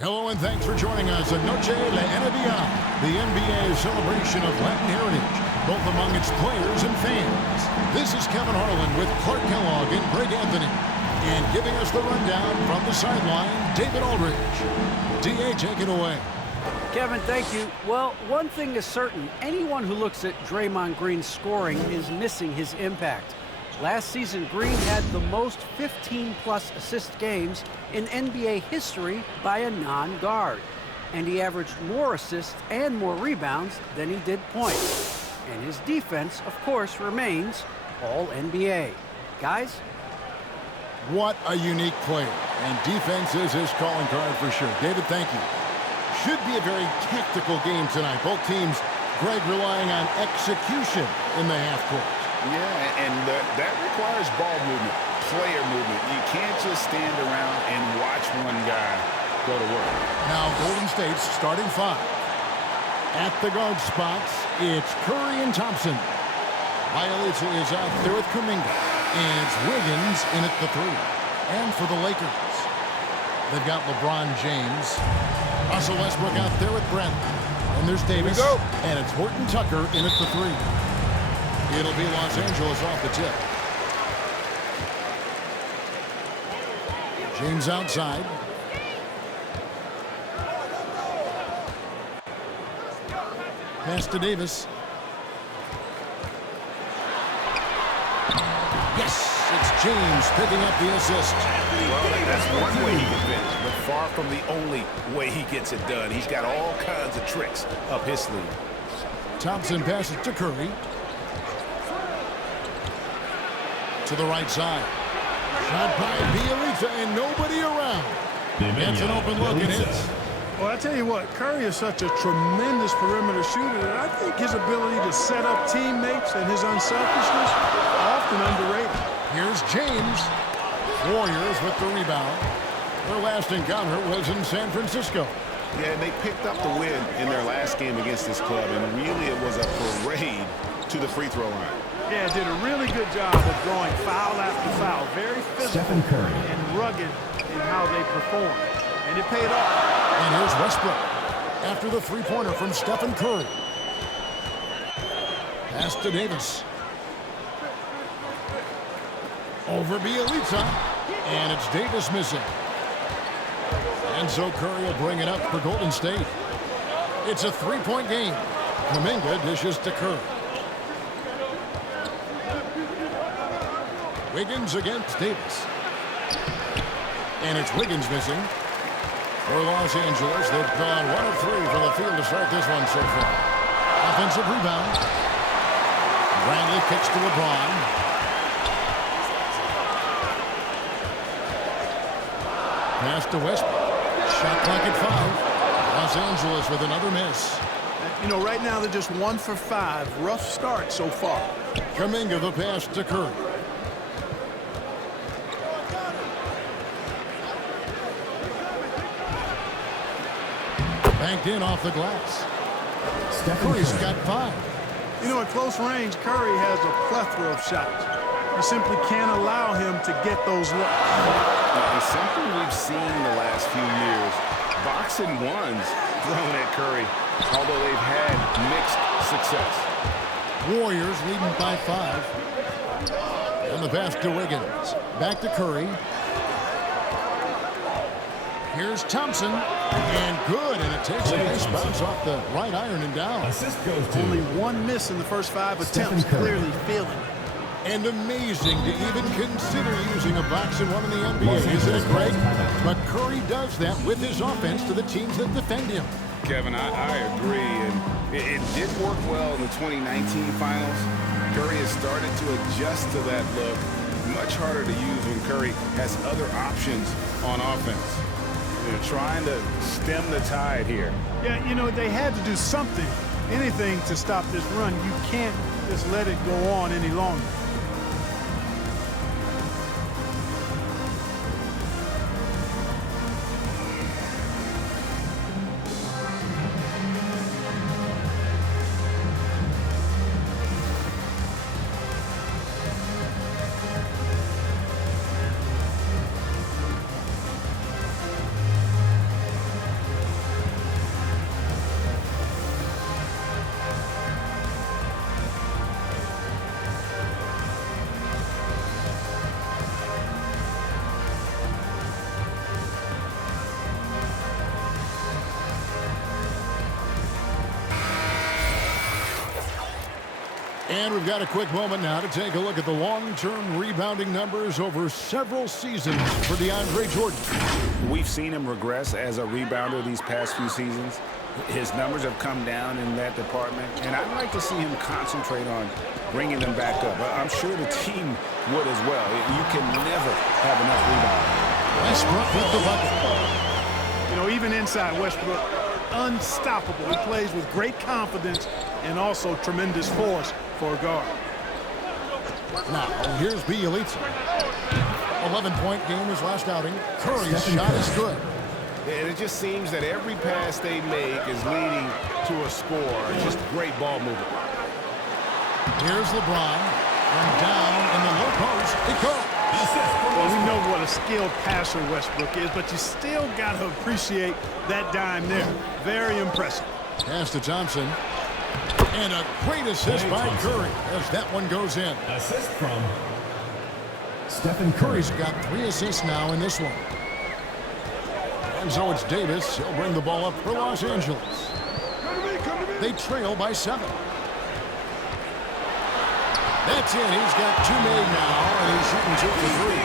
Hello and thanks for joining us at Noche de NBA, the NBA celebration of Latin heritage, both among its players and fans. This is Kevin Harlan with Clark Kellogg and Greg Anthony. And giving us the rundown from the sideline, David Aldridge. D.A., take it away. Kevin, thank you. Well, one thing is certain. Anyone who looks at Draymond Green's scoring is missing his impact. Last season, Green had the most 15-plus assist games in NBA history by a non-guard. And he averaged more assists and more rebounds than he did points. And his defense, of course, remains all-NBA. Guys? What a unique player. And defense is his calling card for sure. David, thank you. Should be a very tactical game tonight. Both teams, Greg, relying on execution in the half court. Yeah, and that requires ball movement, player movement. You can't just stand around and watch one guy go to work. Now Golden State's starting five. At the guard spots, it's Curry and Thompson. Bielitsa is out there with Kuminga. And it's Wiggins in at the three. And for the Lakers, they've got LeBron James. Russell Westbrook out there with Brent. And there's Davis. And it's Horton Tucker in at the three. It'll be Los Angeles off the tip. James outside. Pass to Davis. Yes, it's James picking up the assist. Well, that's one way he can finish, but far from the only way he gets it done. He's got all kinds of tricks up his sleeve. Thompson passes to Curry. To the right side. Shot by Bielitsa and nobody around. That's an open look and hits. Well, I tell you what, Curry is such a tremendous perimeter shooter that I think his ability to set up teammates and his unselfishness are often underrated. Here's James. Warriors with the rebound. Their last encounter was in San Francisco. Yeah, and they picked up the win in their last game against this club, and really it was a parade to the free throw line. Yeah, did a really good job of drawing foul after foul. Very physical and rugged in how they perform. And it paid off. And here's Westbrook after the three-pointer from Stephen Curry. Pass to Davis. Over Bielitsa. And it's Davis missing. And so Curry will bring it up for Golden State. It's a three-point game. Kuminga dishes to Curry. Wiggins against Davis. And it's Wiggins missing. For Los Angeles, they've gone 1 of 3 for the field to start this one so far. Offensive rebound. Bradley kicks to LeBron. Pass to Westbrook. Shot clock at 5. Los Angeles with another miss. You know, right now they're just 1 for 5. Rough start so far. Kuminga the pass to Curry. Banked in off the glass. Curry's got 5. You know, at close range, Curry has a plethora of shots. You simply can't allow him to get those looks. And something we've seen the last few years, box and ones thrown at Curry, although they've had mixed success. Warriors leading by 5. And the pass to Wiggins. Back to Curry. Here's Thompson. And good, and it takes a nice bounce off the right iron and down. Assist goes to only 1 miss in the first 5 attempts, clearly feeling it. And amazing to even consider using a box and one in the NBA, isn't it, Greg? But Curry does that with his offense to the teams that defend him. Kevin, I agree, and it did work well in the 2019 finals. Curry has started to adjust to that look. Much harder to use when Curry has other options on offense. They're trying to stem the tide here. Yeah, you know, they had to do something, anything to stop this run. You can't just let it go on any longer. And we've got a quick moment now to take a look at the long-term rebounding numbers over several seasons for DeAndre Jordan. We've seen him regress as a rebounder these past few seasons. His numbers have come down in that department, and I'd like to see him concentrate on bringing them back up. I'm sure the team would as well. You can never have enough rebounding. Westbrook with the bucket. You know, even inside Westbrook, unstoppable. He plays with great confidence and also tremendous force for a guard. Now, here's Bjelica. 11-point game his last outing. Curry's shot is good. And it just seems that every pass they make is leading to a score. Just great ball movement. Here's LeBron. And down in the low post, it goes. Well, we know what a skilled passer Westbrook is, but you still got to appreciate that dime there. Very impressive. Pass to Thompson. And a great assist by Curry as that one goes in. Assist from Stephen Curry. Curry's got 3 assists now in this one. And so it's Davis. He'll bring the ball up for Los Angeles. They trail by 7. That's it. He's got 2 made now, and he's shooting 2 for 3.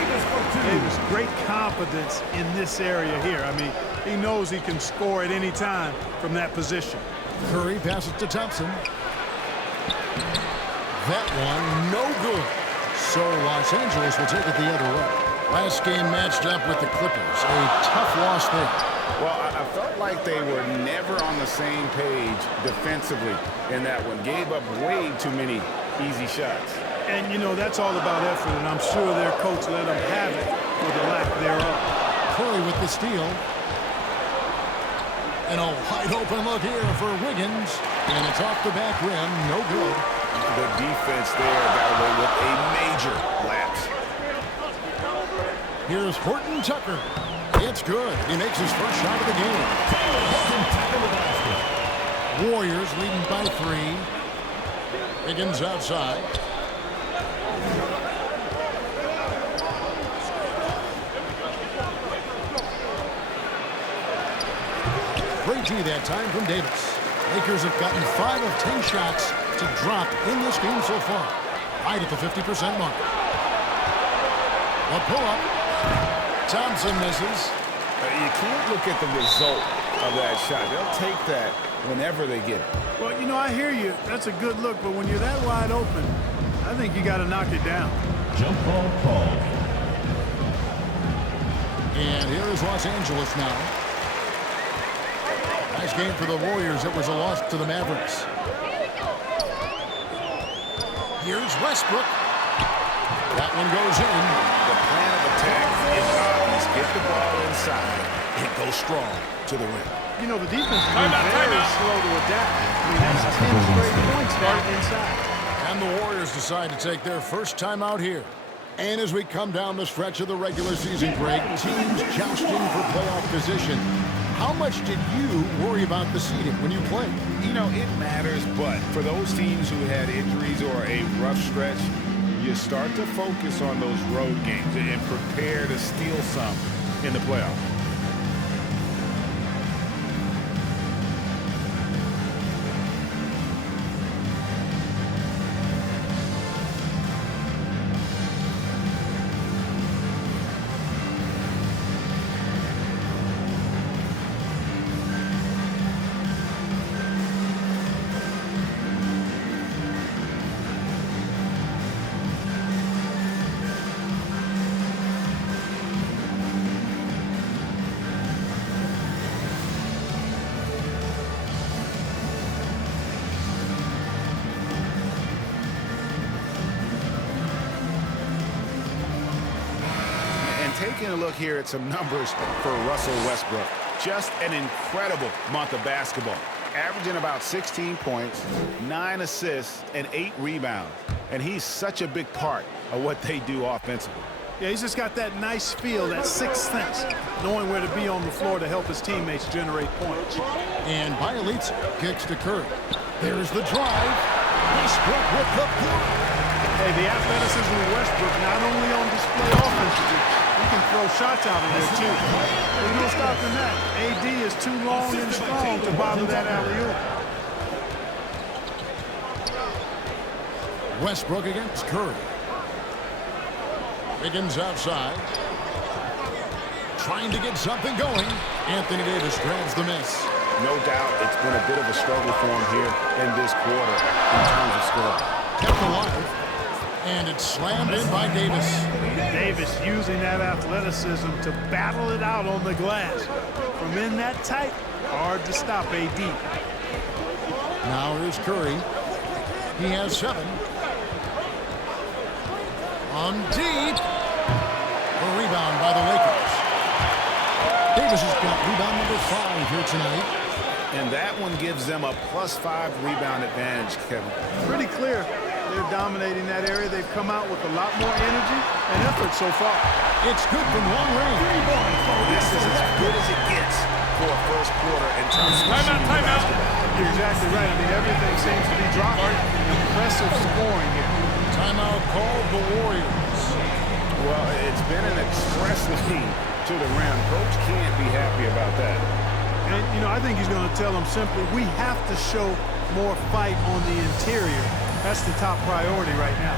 Davis, great confidence in this area here. I mean, he knows he can score at any time from that position. Curry passes to Thompson. That one, no good. So Los Angeles will take it the other way. Last game matched up with the Clippers. A tough loss there. Well, I felt like they were never on the same page defensively in that one. Gave up way too many easy shots. And, you know, that's all about effort, and I'm sure their coach let them have it for the lack thereof. Curry with the steal. And a wide open look here for Wiggins. And it's off the back rim. No good. The defense there got away with a major lapse. Here's Horton Tucker. It's good. He makes his first shot of the game. Warriors leading by 3. Wiggins outside. Great D that time from Davis. Lakers have gotten 5 of 10 shots to drop in this game so far. Right at the 50% mark. A pull-up. Thompson misses. You can't look at the result of that shot. They'll take that whenever they get it. Well, you know, I hear you. That's a good look, but when you're that wide open, I think you got to knock it down. Jump ball called. And here is Los Angeles now. Nice game for the Warriors. It was a loss to the Mavericks. Here's Westbrook. That one goes in. The plan of attack is obvious. Get the ball inside and go strong to the rim. You know, the defense is very slow to adapt. I mean, that's 10 straight points starting inside. And the Warriors decide to take their first time out here. And as we come down the stretch of the regular season break, teams jousting for playoff position. How much did you worry about the seeding when you played? You know, it matters, but for those teams who had injuries or a rough stretch, you start to focus on those road games and prepare to steal some in the playoffs. Taking a look here at some numbers for Russell Westbrook. Just an incredible month of basketball. Averaging about 16 points, 9 assists, and 8 rebounds. And he's such a big part of what they do offensively. Yeah, he's just got that nice feel, that sixth sense, knowing where to be on the floor to help his teammates generate points. And Bjelica kicks to Curry. There's the drive. Westbrook with the block. Hey, the athleticism of Westbrook not only on display offensively, he can throw shots out of there, too. There's no stopping that. AD is too long and strong to bother that alley-oop. Westbrook against Curry. Wiggins outside. Trying to get something going. Anthony Davis grabs the miss. No doubt it's been a bit of a struggle for him here in this quarter in terms of scoring. Kept alive. And it's slammed in by Davis. Davis using that athleticism to battle it out on the glass. From in that tight, hard to stop AD. Now here's Curry. He has 7. On deep. A rebound by the Lakers. Davis has got rebound number 5 here tonight. And that one gives them a +5 rebound advantage, Kevin. Pretty clear. They're dominating that area. They've come out with a lot more energy and effort so far. It's good from long range. This is as good as it gets for a first quarter in terms of Timeout. You're exactly right. I mean, everything seems to be dropping. Impressive scoring here. Timeout called the Warriors. Well, it's been an express lead to the rim. Coach can't be happy about that. And, you know, I think he's going to tell them simply, we have to show more fight on the interior. That's the top priority right now.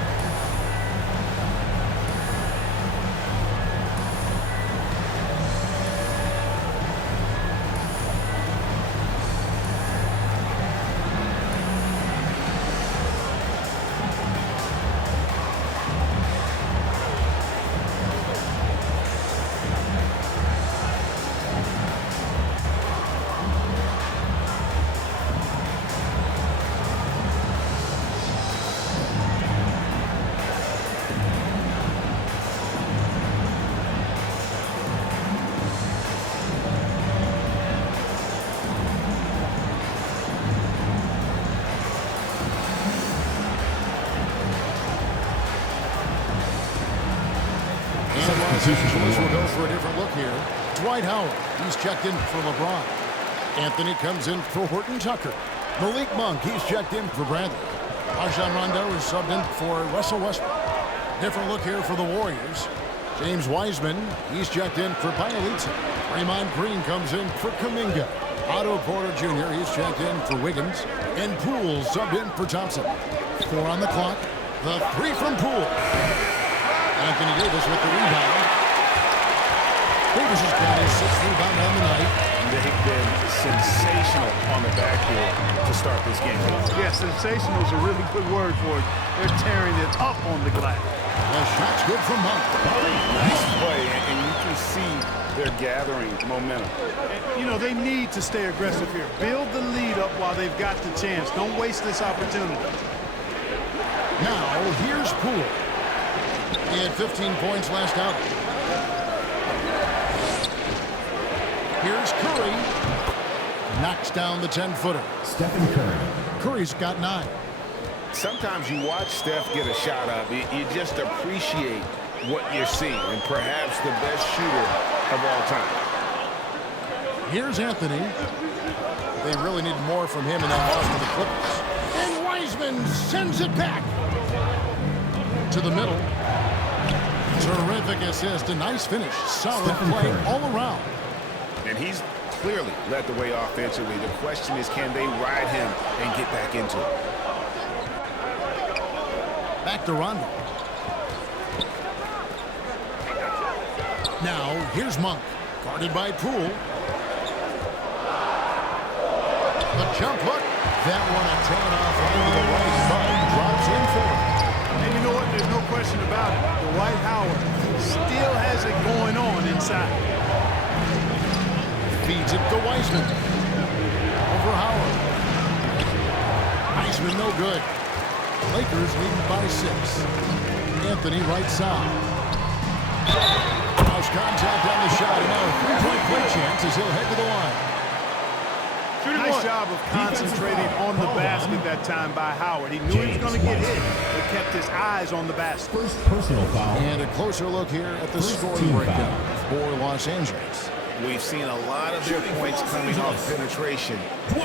We'll go for a different look here. Dwight Howard, he's checked in for LeBron. Anthony comes in for Horton Tucker. Malik Monk, he's checked in for Bradley. Rajon Rondo is subbed in for Russell Westbrook. Different look here for the Warriors. James Wiseman, he's checked in for Bielitsa. Draymond Green comes in for Kuminga. Otto Porter Jr., he's checked in for Wiggins. And Poole subbed in for Thompson. 4 on the clock. The 3 from Poole. Anthony Davis with the rebound. Davis has got his 6th rebound on the night. They've been sensational on the backboard to start this game. Yeah, sensational is a really good word for it. They're tearing it up on the glass. The shot's good from Monk. Nice play, and you can see they're gathering momentum. And, you know, they need to stay aggressive here. Build the lead up while they've got the chance. Don't waste this opportunity. Now, here's Poole. He had 15 points last out. Here's Curry. Knocks down the 10-footer. Stephen Curry. Curry's got 9. Sometimes you watch Steph get a shot up. You just appreciate what you're seeing, and perhaps the best shooter of all time. Here's Anthony. They really need more from him in that loss to the Clippers. And Wiseman sends it back to the middle. Terrific assist, a nice finish. Solid Stephen play Curry. all around. And he's clearly led the way offensively. The question is, can they ride him and get back into it? Back to Rondo. Now, here's Monk. Guarded by Poole. The jump hook. That one a tan off into the right side. Drops in for him. And you know what? There's no question about it. Dwight Howard still has it going on inside. Feeds it to Wiseman. Over Howard. Wiseman no good. Lakers lead by 6. Anthony right side. House contact on the shot. And now a 3-point play chance as he'll head to the line. Nice job of concentrating on the basket that time by Howard. He knew he was going to get hit, but kept his eyes on the basket. First personal foul. And a closer look here at the First scoring team breakdown for Los Angeles. We've seen a lot of their points coming off penetration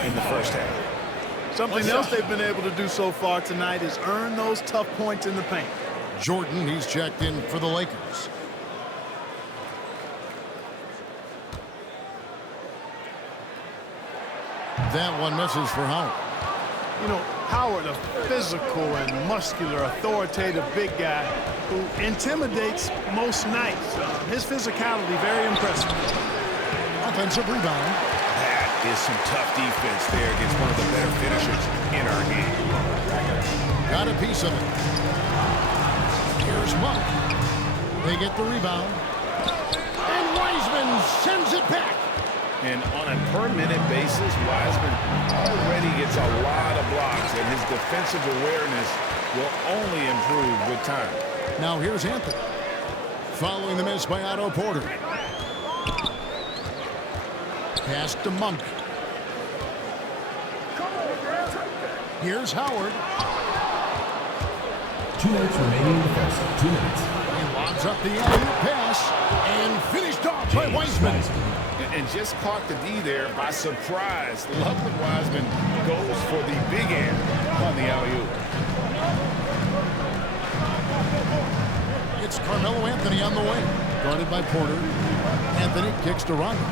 in the first half. Something else they've been able to do so far tonight is earn those tough points in the paint. Jordan, he's checked in for the Lakers. That one misses for Howard. You know, Howard, a physical and muscular, authoritative big guy who intimidates most nights. His physicality, very impressive. Offensive rebound. That is some tough defense there against one of the better finishers in our game. Got a piece of it. Here's Monk. They get the rebound. And Wiseman sends it back. And on a per-minute basis, Wiseman already gets a lot of blocks, and his defensive awareness will only improve with time. Now here's Anthony. Following the miss by Otto Porter. Pass to Monk. Here's Howard. 2 minutes remaining in the first. 2 minutes. He lobs up the alley-oop pass and finished off by Wiseman. And just caught the D there by surprise. Love when Wiseman goes for the big end on the alley-oop. It's Carmelo Anthony on the wing. Guarded by Porter. Anthony kicks to Rondo.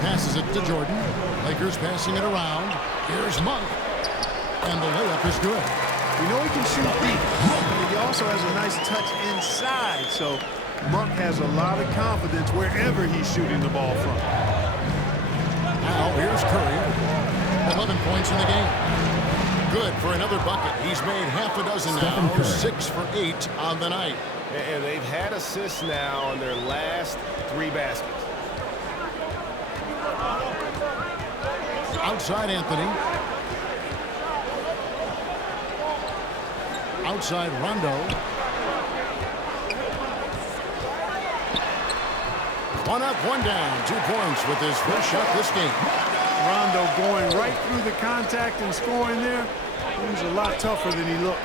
Passes it to Jordan. Lakers passing it around. Here's Monk. And the layup is good. We know he can shoot deep, but he also has a nice touch inside. So Monk has a lot of confidence wherever he's shooting the ball from. Now here's Curry. 11 points in the game. Good for another bucket. He's made half a dozen now. 6 for 8 on the night. And they've had assists now on their last 3 baskets. Outside Anthony. Outside Rondo. One up, one down. 2 points with his first shot this game. Rondo going right through the contact and scoring there. He's a lot tougher than he looks.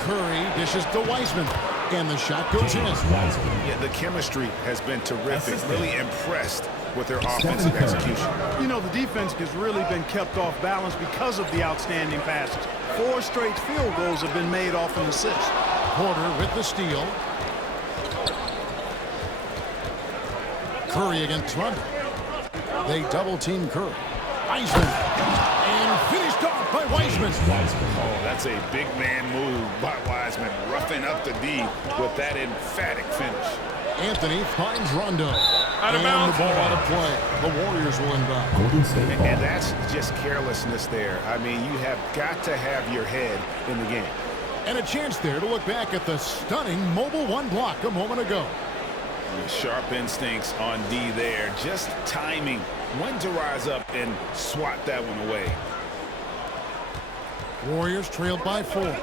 Curry dishes to Wiseman. And the shot goes in. Yeah, the chemistry has been terrific. Really impressed with their offensive execution. You know, the defense has really been kept off balance because of the outstanding passes. 4 straight field goals have been made off an assist. Porter with the steal. Curry against Rondo. They double-team Curry. Wiseman. And finished off by Wiseman. Oh, that's a big man move by Wiseman. Roughing up the D with that emphatic finish. Anthony finds Rondo. And the ball out of play. The Warriors will inbound. Golden State ball. And that's just carelessness there. I mean, you have got to have your head in the game. And a chance there to look back at the stunning mobile 1 block a moment ago. Sharp instincts on D there. Just timing when to rise up and swat that one away. Warriors trailed by 4.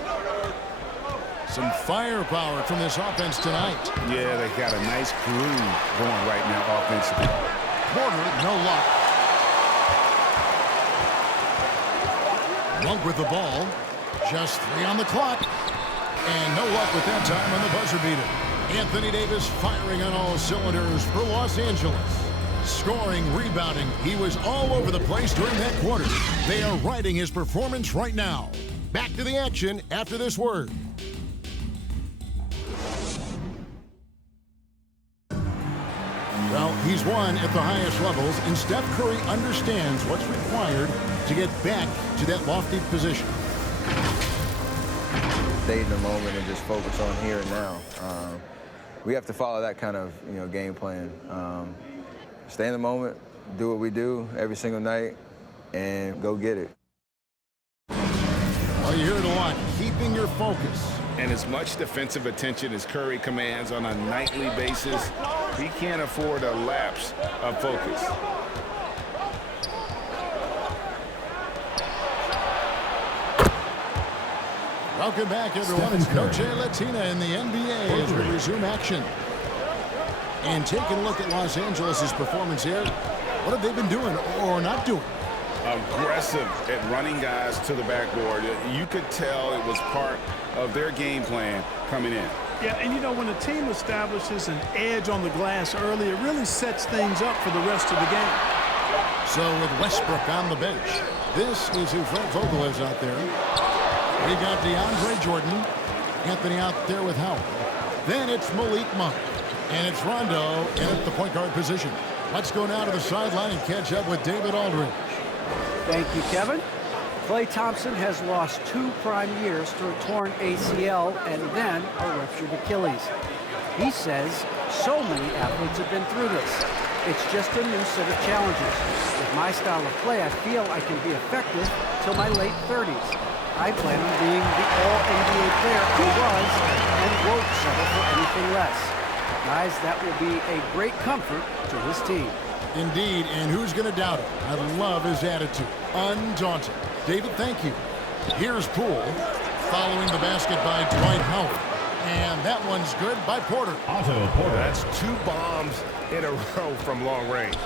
Some firepower from this offense tonight. Yeah, they got a nice groove going right now offensively. Porter, no luck. Monk with the ball. Just 3 on the clock. And no luck with that time on the buzzer beater. Anthony Davis firing on all cylinders for Los Angeles. Scoring, rebounding. He was all over the place during that quarter. They are riding his performance right now. Back to the action after this word. Well, he's won at the highest levels, and Steph Curry understands what's required to get back to that lofty position. Stay in the moment and just focus on here and now. We have to follow that kind of game plan. Stay in the moment, do what we do every single night, and go get it. Well, you hear it a lot, keeping your focus. And as much defensive attention as Curry commands on a nightly basis, he can't afford a lapse of focus. Welcome back, everyone. It's Noche Latina in the NBA as we resume action. And taking a look at Los Angeles' performance here, what have they been doing or not doing? Aggressive at running guys to the backboard. You could tell it was part of their game plan coming in. Yeah, and when a team establishes an edge on the glass early, it really sets things up for the rest of the game. So with Westbrook on the bench, this is who Fred Vogel is out there. We got DeAndre Jordan, Anthony out there with Howard. Then it's Malik Monk, and it's Rondo in at the point guard position. Let's go now to the sideline and catch up with David Aldridge. Thank you, Kevin. Klay Thompson has lost 2 prime years through a torn ACL and then a ruptured Achilles. He says so many athletes have been through this. It's just a new set of challenges. With my style of play, I feel I can be effective till my late 30s. I plan on being the all-NBA player I was and won't settle for anything less. Guys, that will be a great comfort to his team. Indeed, and who's going to doubt it? I love his attitude. Undaunted. David, thank you. Here's Poole, following the basket by Dwight Howard. And that one's good by Porter. Otto Porter. That's 2 bombs in a row from long range.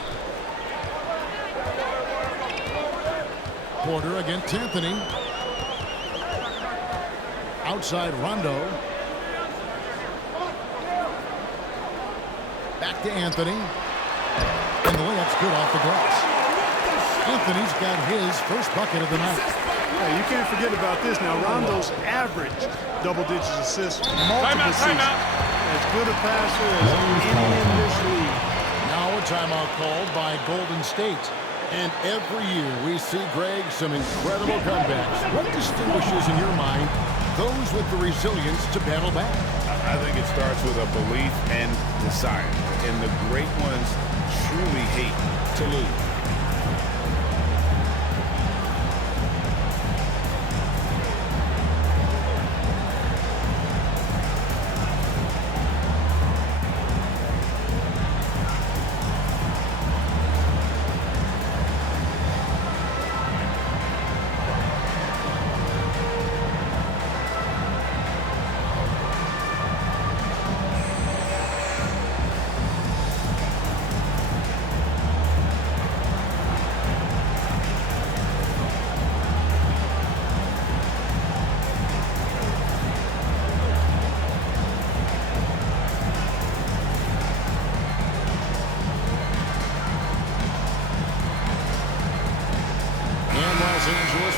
Porter against Anthony. Outside Rondo. Back to Anthony. And the layup's good off the glass. Anthony's got his first bucket of the night. Hey, you can't forget about this now. Rondo's average double-digit assists, multiple seasons. As good a passer as any in this league. Now a timeout called by Golden State. And every year we see, Greg, some incredible comebacks. What distinguishes, in your mind, those with the resilience to battle back? I think it starts with a belief and desire. And the great ones truly hate to lose.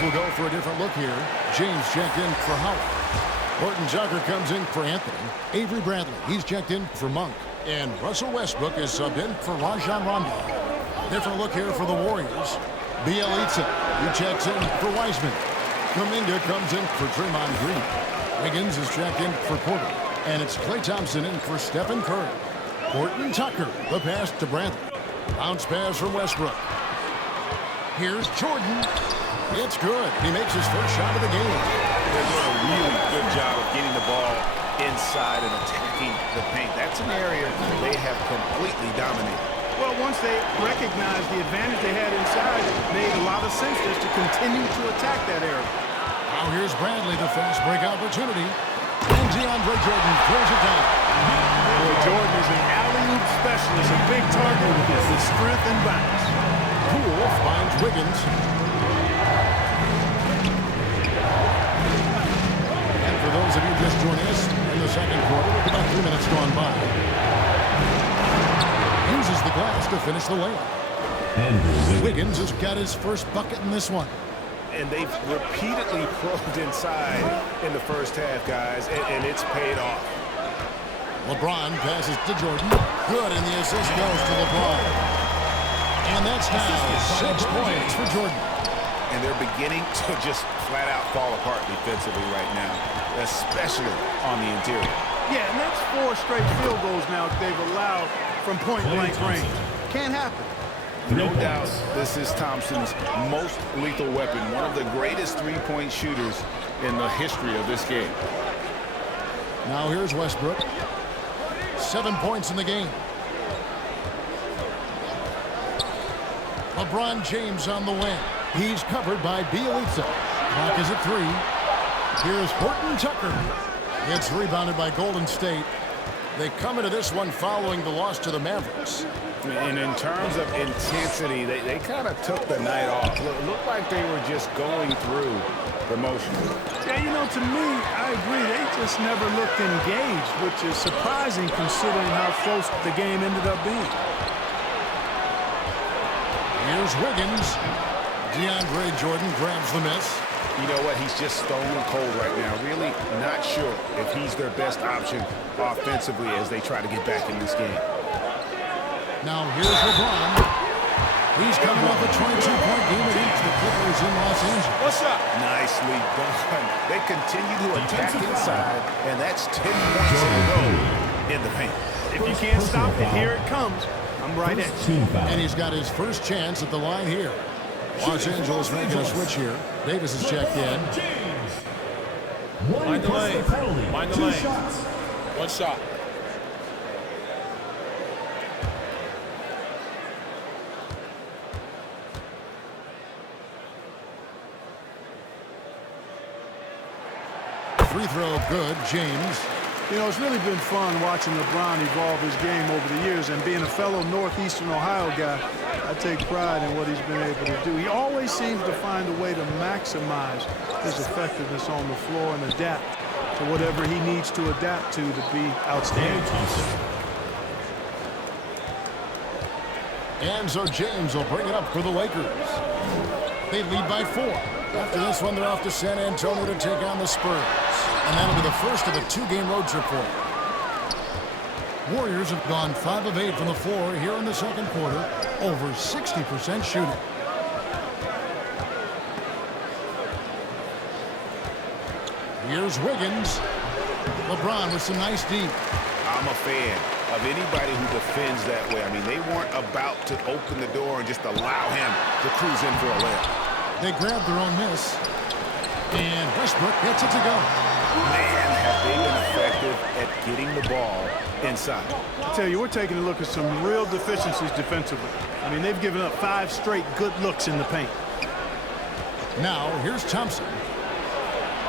We'll go for a different look here. James checked in for Howard. Horton Tucker comes in for Anthony. Avery Bradley, he's checked in for Monk. And Russell Westbrook is subbed in for Rajon Rondo. Different look here for the Warriors. Bjelica, he checks in for Wiseman. Kuminga comes in for Draymond Green. Wiggins is checked in for Porter. And it's Klay Thompson in for Stephen Curry. Horton Tucker, the pass to Bradley. Bounce pass from Westbrook. Here's Jordan. It's good. He makes his first shot of the game. They're doing a really good job of getting the ball inside and attacking the paint. That's an area they have completely dominated. Well, once they recognized the advantage they had inside, it made a lot of sense just to continue to attack that area. Now here's Bradley, the fast break opportunity. And DeAndre Jordan throws it down. Boy, Jordan is an alley-oop specialist, a big target with strength and bounce. Poole finds Wiggins. And for those of you just joining us in the second quarter, with about 3 minutes gone by, uses the glass to finish the layup. Wiggins has got his first bucket in this one. And they've repeatedly probed inside in the first half, guys, and it's paid off. LeBron passes to Jordan. Good, and the assist goes to LeBron. And that's now 6 points for Jordan. And they're beginning to just flat out fall apart defensively right now, especially on the interior. Yeah, and that's 4 straight field goals now that they've allowed from point-blank range. Can't happen. No doubt this is Thompson's most lethal weapon, one of the greatest three-point shooters in the history of this game. Now here's Westbrook. 7 points in the game. LeBron James on the wing. He's covered by Bjelica. Clock is at 3. Here's Horton Tucker. It's rebounded by Golden State. They come into this one following the loss to the Mavericks. And in terms of intensity, they kind of took the night off. It looked like they were just going through the motions. Yeah, you know, to me, I agree. They just never looked engaged, which is surprising considering how close the game ended up being. Here's Wiggins. DeAndre Jordan grabs the miss. You know what? He's just stone cold right now. Really not sure if he's their best option offensively as they try to get back in this game. Now here's LeBron. He's coming off a 22-point game against the Clippers in Los Angeles. What's up? Nicely done. They continue to attack inside, and that's 10 points in a row in the paint. If you can't stop it, here it comes. I'm right at you. And he's got his first chance at the line here. Los Angeles making a switch here. Davis is checked in. Mind the lane. Mind the lane. One shot. Free throw good, James. You know, it's really been fun watching LeBron evolve his game over the years, and being a fellow Northeastern Ohio guy, I take pride in what he's been able to do. He always seems to find a way to maximize his effectiveness on the floor and adapt to whatever he needs to adapt to be outstanding. And so James will bring it up for the Lakers. They lead by 4. After this one, they're off to San Antonio to take on the Spurs. And that'll be the first of a 2-game road trip for them. Warriors have gone 5 of 8 from the floor here in the second quarter, over 60% shooting. Here's Wiggins. LeBron with some nice deep. I'm a fan of anybody who defends that way. I mean, they weren't about to open the door and just allow him to cruise in for a layup. They grab their own miss. And Westbrook gets it to go. Man, have they been effective at getting the ball inside. I tell you, we're taking a look at some real deficiencies defensively. I mean, they've given up 5 straight good looks in the paint. Now, here's Thompson.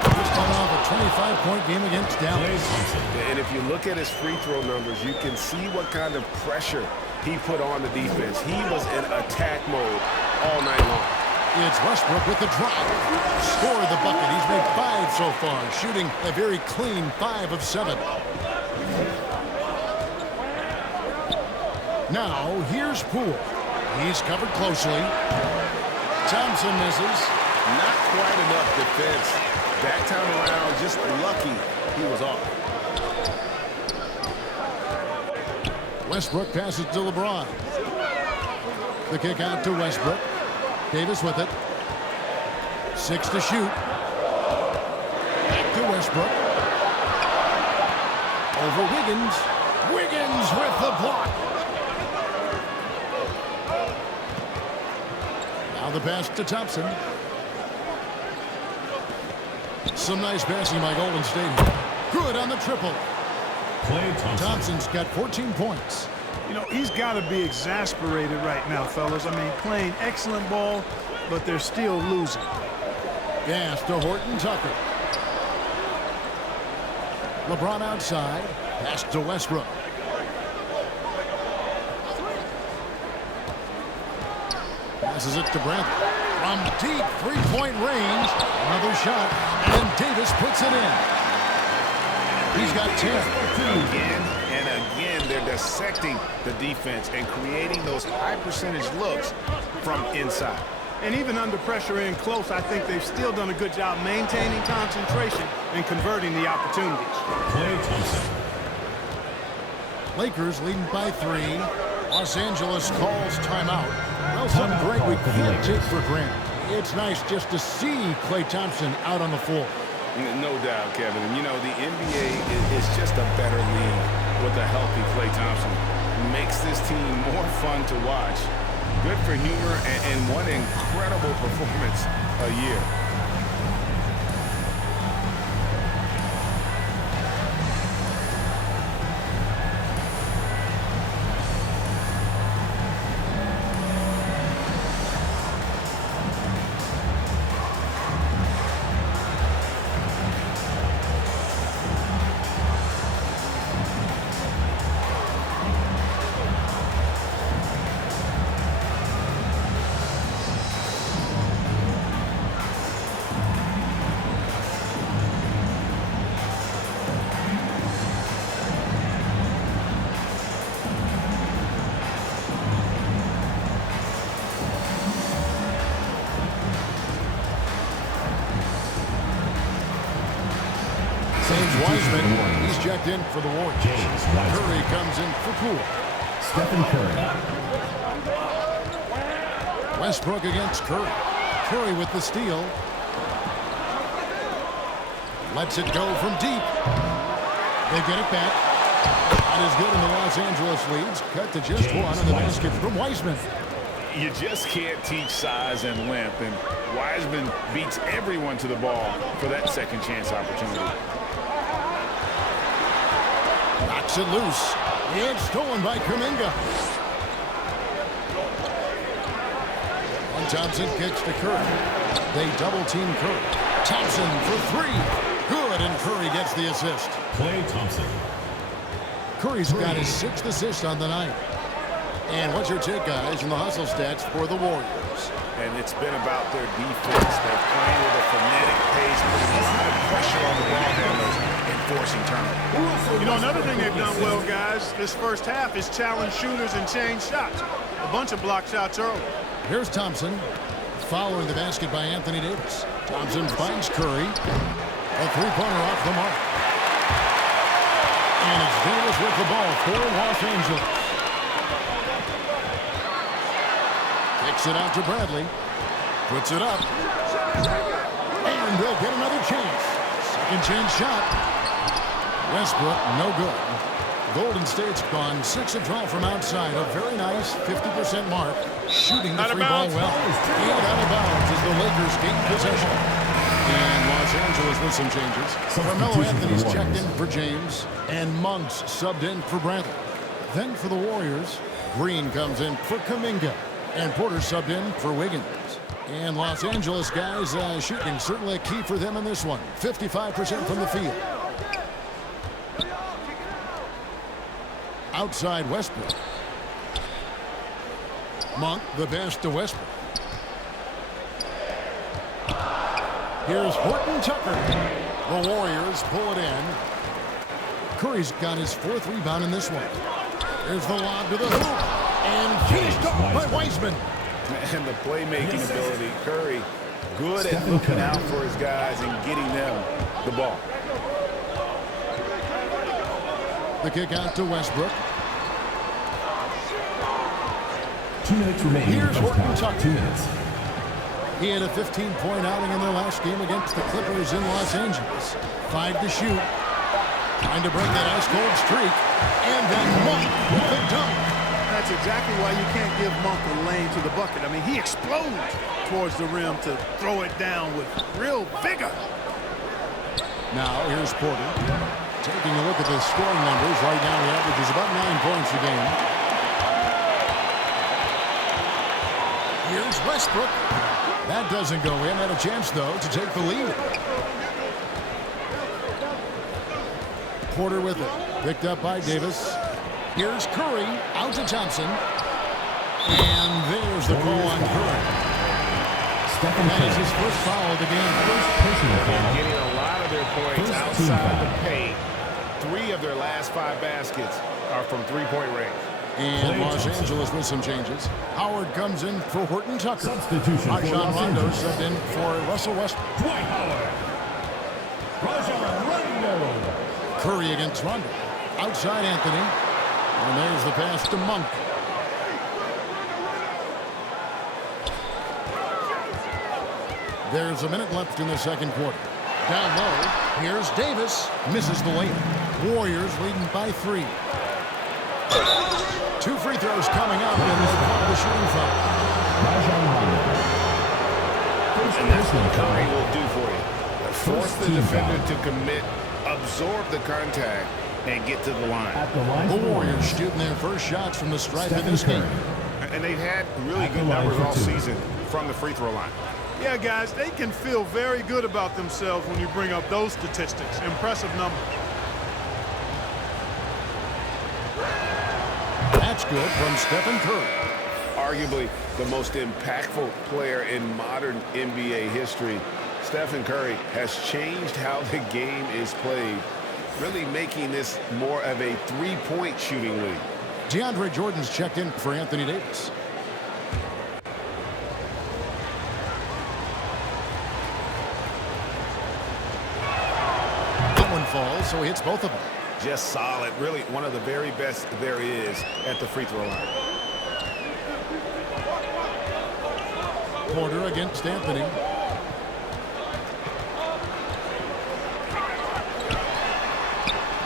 Just coming off a 25-point game against Dallas. And if you look at his free throw numbers, you can see what kind of pressure he put on the defense. He was in attack mode all night long. It's Westbrook with the drive. Scored the bucket. He's made 5 so far, shooting a very clean 5 of 7. Now, here's Poole. He's covered closely. Thompson misses. Not quite enough defense. That time around, just lucky he was off. Westbrook passes to LeBron. The kick out to Westbrook. Davis with it. 6 to shoot. Back to Westbrook. Over Wiggins. Wiggins with the block. Now the pass to Thompson. Some nice passing by Golden State. Good on the triple. Thompson's got 14 points. You know, he's got to be exasperated right now, fellas. I mean, playing excellent ball, but they're still losing. Pass to Horton Tucker. LeBron outside. Pass to Westbrook. Passes it to Bradley. From deep three-point range. Another shot. And Davis puts it in. He's got 10. Again and again, they're dissecting the defense and creating those high-percentage looks from inside. And even under pressure in close, I think they've still done a good job maintaining concentration and converting the opportunities. Lakers leading by 3. Los Angeles calls timeout. Well, something great we can't take for granted. It's nice just to see Klay Thompson out on the floor. No doubt, Kevin. And, you know, the NBA is just a better league with a healthy Klay Thompson. Makes this team more fun to watch. Good for humor and one incredible performance a year. Wiseman, he's checked in for the Warriors. Curry comes in for Poole. Stephen Curry. Westbrook against Curry. Curry with the steal. Lets it go from deep. They get it back. That is good, and the Los Angeles leads. Cut to just one on the basket from Wiseman. You just can't teach size and length, and Wiseman beats everyone to the ball for that second chance opportunity. Knocks it loose. It's stolen by Kuminga. And Thompson kicks to Curry. They double-team Curry. Thompson for three. Good, and Curry gets the assist. Klay Thompson. Curry's got his 6th assist on the night. And what's your take, guys, in the hustle stats for the Warriors? And it's been about their defense. They're playing with a frenetic pace, putting a lot of pressure on the ball handlers and forcing turnovers. You know, another thing they've done well, guys, this first half is challenge shooters and change shots. A bunch of block shots early. Here's Thompson, following the basket by Anthony Davis. Thompson finds Curry. A three-pointer off the mark. And it's Davis with the ball for Los Angeles. Kicks it out to Bradley. Puts it up. And they'll get another chance. Second chance shot. Westbrook, no good. Golden State's gone 6 of 12 from outside. A very nice 50% mark. Shooting the free ball well. And out of bounds as the Lakers gain possession. And Los Angeles with some changes. Carmelo Anthony's checked in for James. And Monk's subbed in for Bradley. Then for the Warriors, Green comes in for Kuminga. And Porter subbed in for Wiggins. And Los Angeles guys shooting certainly a key for them in this one. 55% from the field. Outside Westbrook. Monk the best to Westbrook. Here's Horton Tucker. The Warriors pull it in. Curry's got his 4th rebound in this one. Here's the lob to the hoop. And finished off by Wiseman. And the playmaking ability. Curry good at looking out for his guys and getting them the ball. The kick out to Westbrook. 2 minutes remaining. Here's Horton Tucker. 2 minutes. He had a 15-point outing in their last game against the Clippers in Los Angeles. 5 to shoot. Trying to break that ice-cold streak. And then Monk with the dunk. That's exactly why you can't give Monk a lane to the bucket. I mean, he explodes towards the rim to throw it down with real vigor. Now, here's Porter. Taking a look at the scoring numbers. Right now, he averages about 9 points a game. Here's Westbrook. That doesn't go in. Had a chance, though, to take the lead. Porter with it. Picked up by Davis. Here's Curry. Out to Thompson. And there's the call on Curry. That is his first foul of the game. They're getting a lot of their points outside the paint. 3 of their last 5 baskets are from three-point range. And Los Angeles with some changes. Howard comes in for Horton Tucker. Substitution for Rajon Los Rondo Angeles. subbed in for Russell Westbrook. Dwight Howard. Rajon Rondo. Curry against Rondo. Outside Anthony. And there's the pass to Monk. There's a minute left in the second quarter. Down low, here's Davis. Misses the layup. Warriors leading by 3. 2 free throws coming up, and they call the shooting foul. Rajon Rondo. And that's what Curry will do for you. Force the defender to commit, absorb the contact, and get to the line. At the line The for Warriors shooting their first shots from the stripe in this game. And they've had really At the good line numbers for all 2. season from the free throw line. Yeah, guys, they can feel very good about themselves when you bring up those statistics. Impressive numbers. That's good from Stephen Curry. Arguably the most impactful player in modern NBA history, Stephen Curry has changed how the game is played, really making this more of a three-point shooting league. DeAndre Jordan's checked in for Anthony Davis. That one falls, so he hits both of them. Just solid, really one of the very best there is at the free throw line. Porter against Anthony.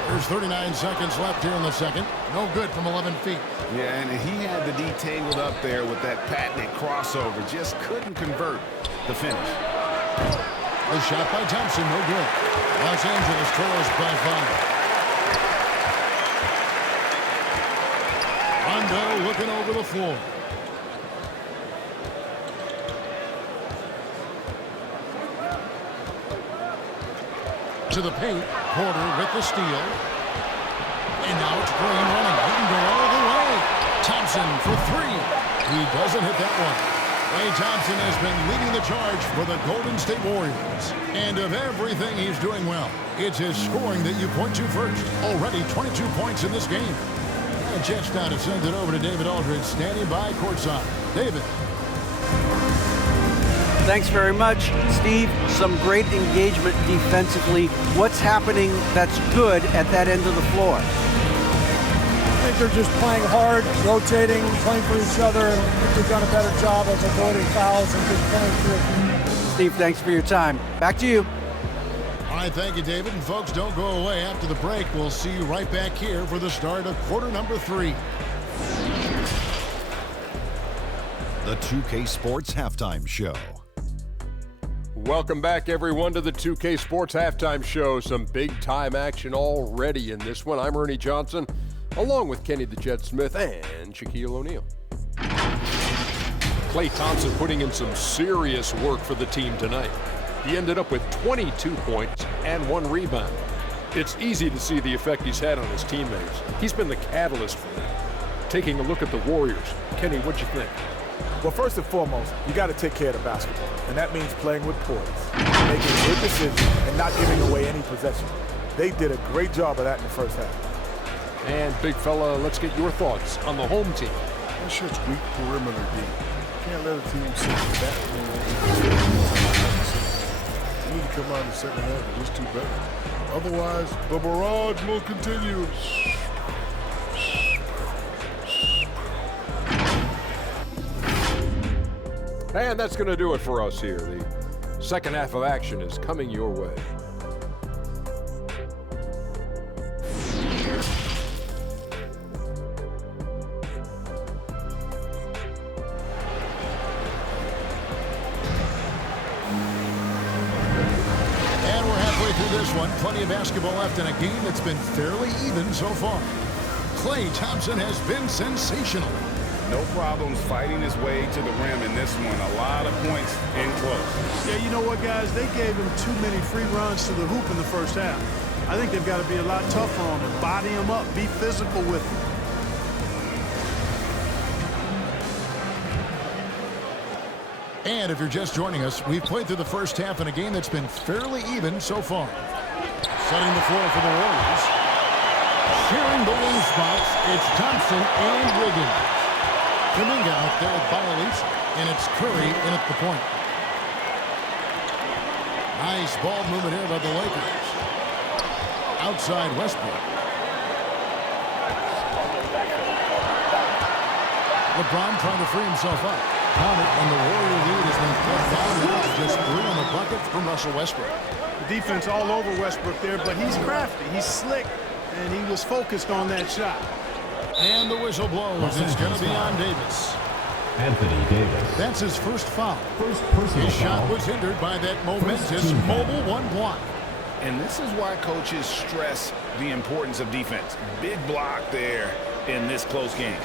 There's 39 seconds left here in the second. No good from 11 feet. Yeah, and he had the D tangled up there with that patented crossover. Just couldn't convert the finish. The shot by Thompson, no good. Los Angeles trails by 5. Rondo looking over the floor. To the paint. Porter with the steal. And now it's Green running. He can go all the way. Thompson for 3. He doesn't hit that one. Klay Thompson has been leading the charge for the Golden State Warriors. And of everything he's doing well, it's his scoring that you point to first. Already 22 points in this game. And a chance now to send it over to David Aldridge, standing by courtside. David. Thanks very much, Steve. Some great engagement defensively. What's happening that's good at that end of the floor? I think they're just playing hard, rotating, playing for each other, and I think they've done a better job of avoiding fouls and just playing through. Steve, thanks for your time. Back to you. All right, thank you, David. And folks, don't go away. After the break, we'll see you right back here for the start of quarter number 3. The 2K Sports Halftime Show. Welcome back, everyone, to the 2K Sports Halftime Show. Some big-time action already in this one. I'm Ernie Johnson, along with Kenny the Jet Smith and Shaquille O'Neal. Klay Thompson putting in some serious work for the team tonight. He ended up with 22 points and 1 rebound. It's easy to see the effect he's had on his teammates. He's been the catalyst for them. Taking a look at the Warriors, Kenny, what'd you think? Well, first and foremost, you got to take care of the basketball, and that means playing with poise, making good decisions, and not giving away any possession. They did a great job of that in the first half. And, big fella, let's get your thoughts on the home team. That shit's weak perimeter D. Can't let a team sit that long. You need to come out in the second half and just do better. Otherwise, the barrage will continue. And that's going to do it for us here. The second half of action is coming your way. And we're halfway through this one. Plenty of basketball left in a game that's been fairly even so far. Klay Thompson has been sensational. No problems fighting his way to the rim in this one. A lot of points in close. Yeah, you know what, guys? They gave him too many free runs to the hoop in the first half. I think they've got to be a lot tougher on him. Body him up. Be physical with him. And if you're just joining us, we've played through the first half in a game that's been fairly even so far. Setting the floor for the Warriors. Sharing the wing spots, it's Thompson and Wiggins. Kuminga out there with Bialis, and it's Curry in at the point. Nice ball movement here by the Lakers. Outside Westbrook. LeBron trying to free himself up. Counted, and the Warrior lead has been cut down. It's just 3 on the bucket from Russell Westbrook. The defense all over Westbrook there, but he's crafty. He's slick, and he was focused on that shot. And the whistle blows. It's going to be on Davis. Anthony Davis. That's his first foul. First personal His shot foul. was hindered by that momentous mobile 1 block. And this is why coaches stress the importance of defense. Big block there in this close game.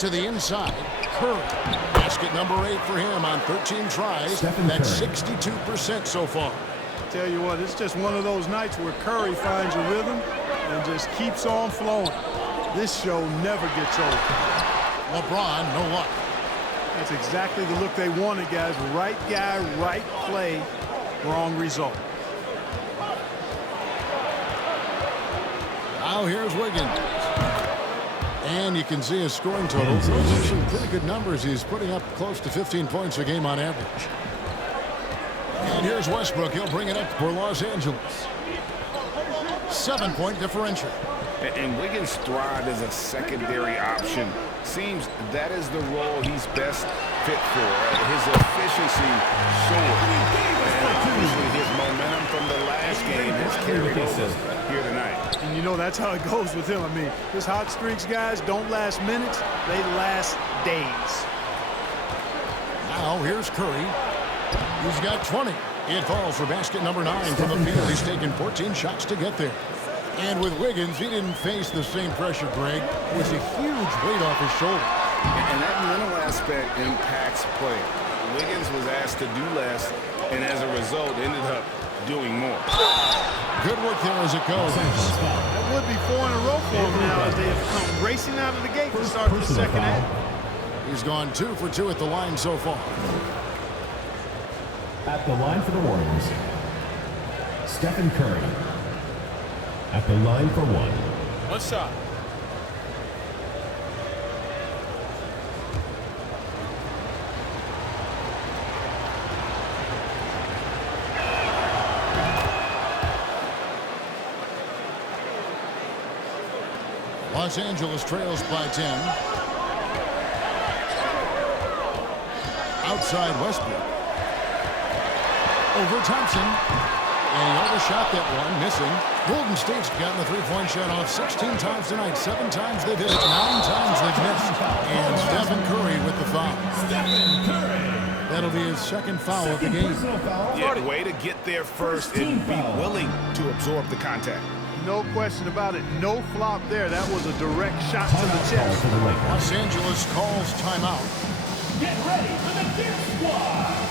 To the inside, Curry. Basket number 8 for him on 13 tries. That's 62% so far. Tell you what, it's just one of those nights where Curry finds a rhythm and just keeps on flowing. This show never gets old. LeBron, no luck. That's exactly the look they wanted, guys. Right guy, right play, wrong result. Now here's Wiggins. And you can see his scoring totals. Those are some pretty good numbers. He's putting up close to 15 points a game on average. And here's Westbrook. He'll bring it up for Los Angeles. 7-point differential. And Wiggins thrived as a secondary option. Seems that is the role he's best fit for. His efficiency soared. And obviously his momentum from the last game has carried over here tonight. And you know that's how it goes with him. I mean, his hot streaks, guys, don't last minutes. They last days. Now here's Curry. He's got 20. It falls for basket number 9 from the field. He's taken 14 shots to get there. And with Wiggins, he didn't face the same pressure, Greg. It was a huge weight off his shoulder. And that mental aspect impacts play. Wiggins was asked to do less, and as a result, ended up doing more. Good work there as it goes. That would be 4 in a row for him now as they have come racing out of the gate to start the second half. He's gone 2 for 2 at the line so far. At the line for the Warriors, Stephen Curry. At the line for 1. One shot. Los Angeles trails by 10. Outside Westbrook. Over Thompson. And he overshot that one, missing. Golden State's gotten the three-point shot off 16 times tonight. 7 times they've hit it, 9 times they've missed. And Stephen Curry with the foul. Stephen Curry. That'll be his second foul of the game. Yeah, way to get there first and be willing to absorb the contact. No question about it. No flop there. That was a direct shot to the chest. Los Angeles calls timeout. Get ready for the Gear Squad.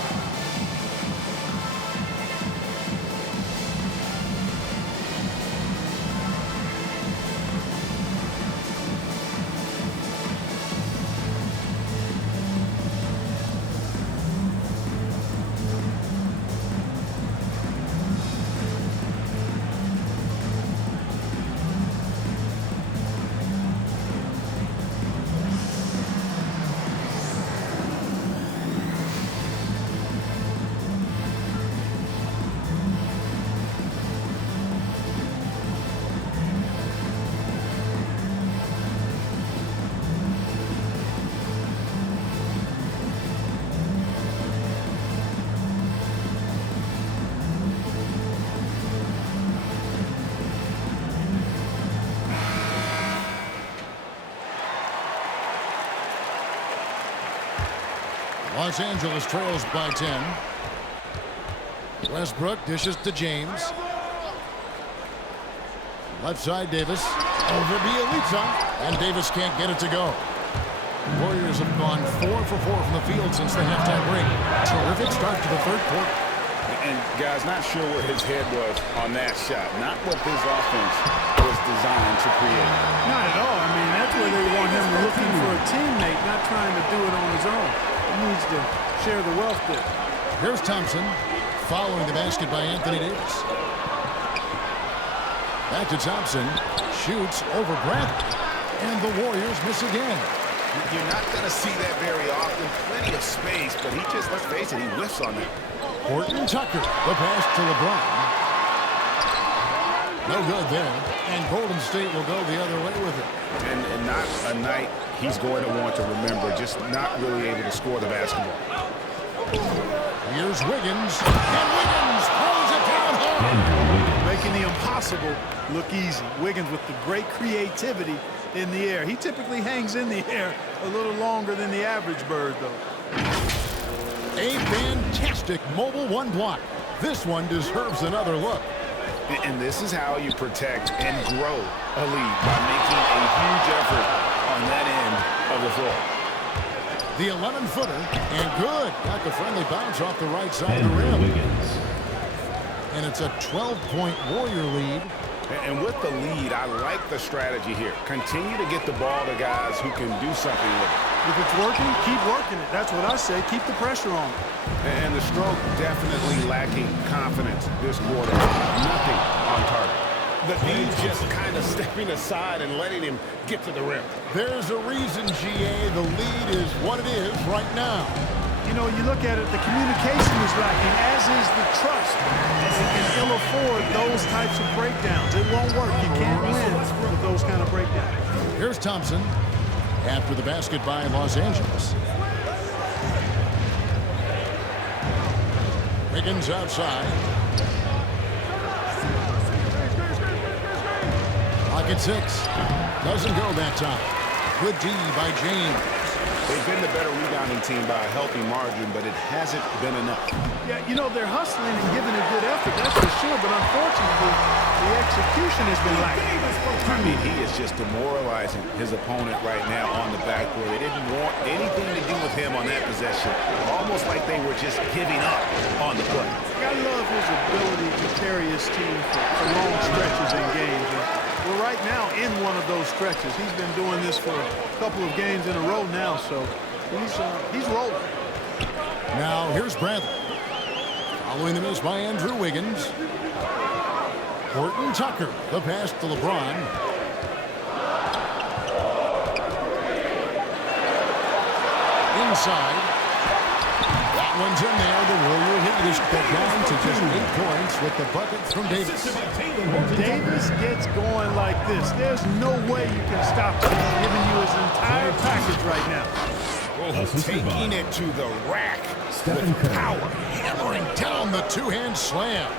Los Angeles trails by 10. Westbrook dishes to James. Left side, Davis. Over Bielitsa. And Davis can't get it to go. Warriors have gone 4 for 4 from the field since the halftime break. Terrific start to the third quarter. And guys, not sure where his head was on that shot. Not what this offense was designed to create. Not at all. I mean, that's where they want him looking for a teammate, not trying to do it on his own. He needs to share the wealth there. Here's Thompson following the basket by Anthony Davis. Back to Thompson. Shoots over Bradley. And the Warriors miss again. You're not going to see that very often. Plenty of space, but he just, let's face it, he whiffs on that. Horton Tucker, the pass to LeBron. No good there. And Golden State will go the other way with it. And not a night he's going to want to remember, just not really able to score the basketball. Here's Wiggins. And Wiggins throws it down hard. Making the impossible look easy. Wiggins with the great creativity in the air. He typically hangs in the air a little longer than the average bird, though. A fantastic mobile one block. This one deserves another look. And this is how you protect and grow a lead, by making a huge effort on that end of the floor. The 11-footer, and good. Got the friendly bounce off the right side of the rim. And it's a 12-point Warrior lead. And with the lead, I like the strategy here. Continue to get the ball to guys who can do something with it. If it's working, keep working it. That's what I say. Keep the pressure on. And the stroke definitely lacking confidence this quarter. Nothing on target. The D just kind of stepping aside and letting him get to the rim. There's a reason, GA, the lead is what it is right now. You know, you look at it, the communication is lacking, as is the trust. And can ill afford those types of breakdowns. It won't work. You can't win with those kind of breakdowns. Here's Thompson after the basket by Los Angeles. Wiggins outside. Clock at 6. Doesn't go that time. Good D by James. They've been the better rebounding team by a healthy margin, but it hasn't been enough. Yeah, you know, they're hustling and giving a good effort, that's for sure, but unfortunately, the execution has been lacking. I mean, he is just demoralizing his opponent right now on the backboard. They didn't want anything to do with him on that possession, almost like they were just giving up on the play. I love his ability to carry his team for long stretches in games. We're right now in one of those stretches. He's been doing this for a couple of games in a row now, so he's rolling. Now here's Bradley. Following the miss by Andrew Wiggins. Horton Tucker, the pass to LeBron. Inside. That one's in there. The Warrior lead is down to just 8 points with the bucket from Davis. Davis gets going like this. There's no way you can stop him. He's giving you his entire package right now. Taking it to the rack with power. Hammering down the two-hand slam.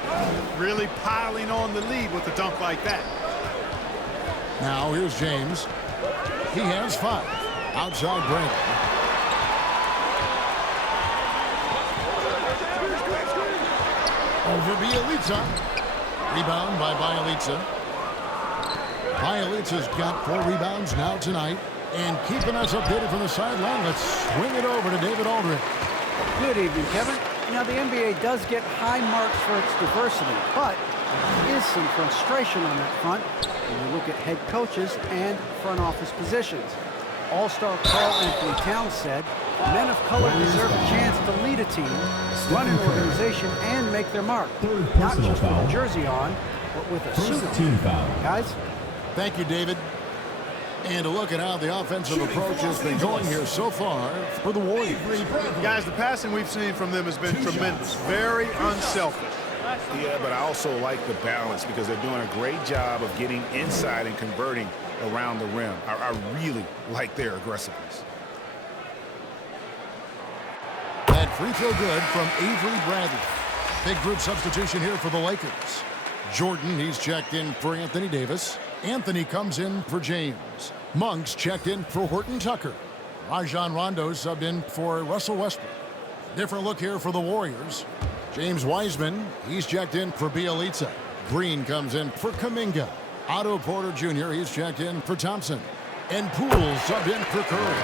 Really piling on the lead with a dunk like that. Now here's James. He has 5. Outside Brandon. Over Bielitsa. Rebound by Bielitsa. Bielitsa's got 4 rebounds now tonight. And keeping us updated from the sideline, let's swing it over to David Aldridge. Good evening, Kevin. Now, the NBA does get high marks for its diversity, but there is some frustration on that front when you look at head coaches and front office positions. All-star Karl Anthony Towns said, men of color deserve a chance to lead a team, run an organization, and make their mark. Not just with a jersey on, but with a suit on. Guys? Thank you, David. And a look at how the offensive approach has been going here so far for the Warriors. Guys, the passing we've seen from them has been tremendous. Very unselfish. Yeah, but I also like the balance because they're doing a great job of getting inside and converting around the rim. I really like their aggressiveness. That free throw good from Avery Bradley. Big group substitution here for the Lakers. Jordan, he's checked in for Anthony Davis. Anthony comes in for James. Monk's checked in for Horton Tucker. Rajon Rondo subbed in for Russell Westbrook. Different look here for the Warriors. James Wiseman, he's checked in for Bielitsa. Green comes in for Kuminga. Otto Porter Jr., he's checked in for Thompson. And Poole subbed in for Curry.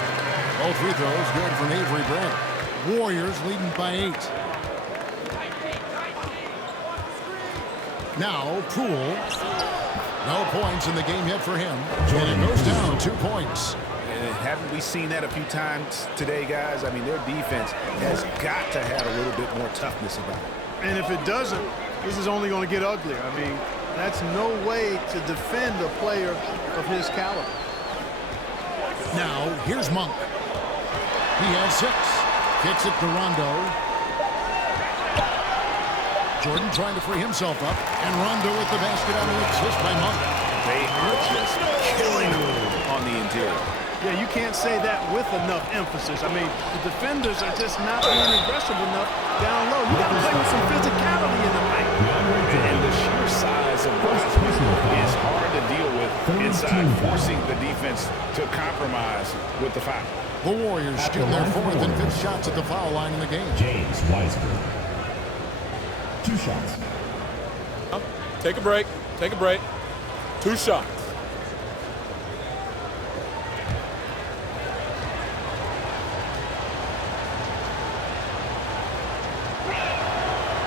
Both free throws good from Avery Bradley. Warriors leading by 8. Now Poole. No points in the game yet for him. And it goes down 2 points. And haven't we seen that a few times today, guys? I mean, their defense has got to have a little bit more toughness about it. And if it doesn't, this is only going to get uglier. I mean, that's no way to defend a player of his caliber. Now, here's Monk. He has 6. Kicks it to Rondo. Jordan trying to free himself up. And Rondo with the basket on the assist by Monk. They are just killing him on the interior. Yeah, you can't say that with enough emphasis. I mean, the defenders are just not being aggressive enough down low. You got to play with some physicality in the paint. And the sheer size of Westbrook is hard to deal with inside, forcing the defense to compromise with the foul. The Warriors steal their 4th and 5th shots at the foul line in the game. James Wiseman. 2 shots. Take a break. Take a break. 2 shots.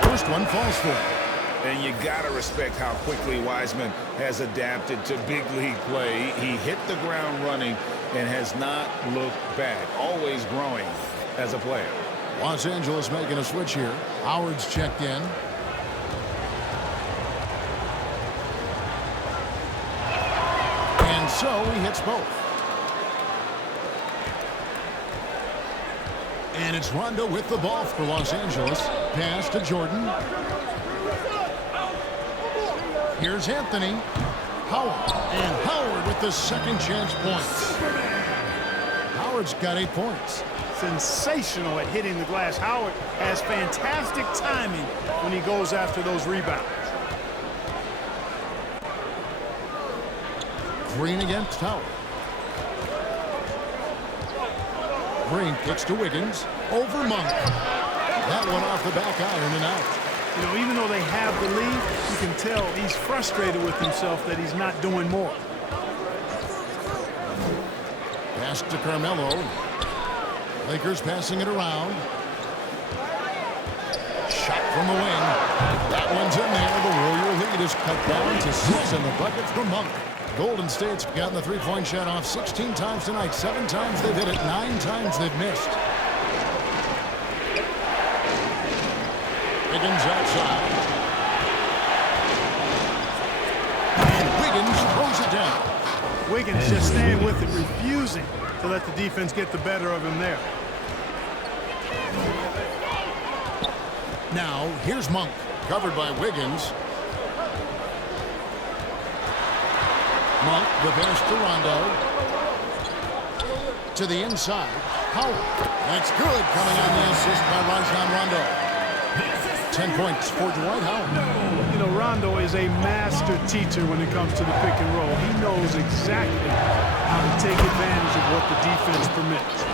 First one falls for him. And you got to respect how quickly Wiseman has adapted to big league play. He hit the ground running and has not looked back, always growing as a player. Los Angeles making a switch here. Howard's checked in. So he hits both. And it's Rondo with the ball for Los Angeles. Pass to Jordan. Here's Anthony. Howard. And Howard with the second chance points. Howard's got 8 points. Sensational at hitting the glass. Howard has fantastic timing when he goes after those rebounds. Green against Howard. Green kicks to Wiggins. Over Monk. That one off the back iron and out. You know, even though they have the lead, you can tell he's frustrated with himself that he's not doing more. Pass to Carmelo. Lakers passing it around. Shot from the wing. That one's in there. The Warrior lead is cut down to 6 in the bucket from Monk. Golden State's gotten the three-point shot off 16 times tonight. 7 times they've hit it. 9 times they've missed. Wiggins outside. And Wiggins throws it down. Wiggins just staying with it, refusing to let the defense get the better of him there. Now, here's Monk, covered by Wiggins. Monk, the pass to Rondo. To the inside. Howard. That's good, coming on the assist by Rajon Rondo. 10 points for Dwight Howard. You know, Rondo is a master teacher when it comes to the pick and roll. He knows exactly how to take advantage of what the defense permits.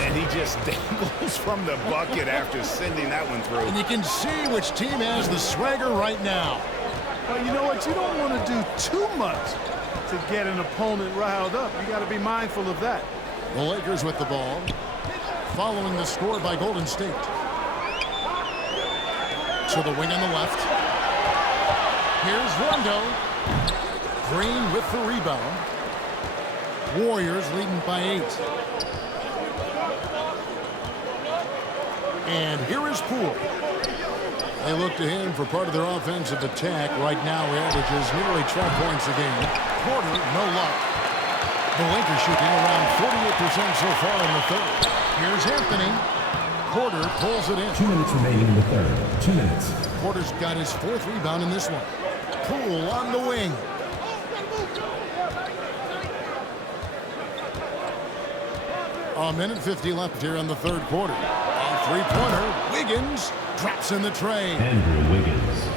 And he just dangles from the bucket after sending that one through. And you can see which team has the swagger right now. Well, you know what? You don't want to do too much to get an opponent riled up. You got to be mindful of that. The Lakers with the ball, following the score by Golden State. To the wing on the left. Here's Rondo. Green with the rebound. Warriors leading by 8. And here is Poole. They look to him for part of their offensive attack. Right now, he averages nearly 12 points a game. Porter, no luck. The Lakers shooting around 48% so far in the third. Here's Anthony. Porter pulls it in. 2 minutes remaining in the third. 2 minutes. Porter's got his 4th rebound in this one. Poole on the wing. A minute 50 left here in the third quarter. A three-pointer. Wiggins drops in the tray. Andrew Wiggins.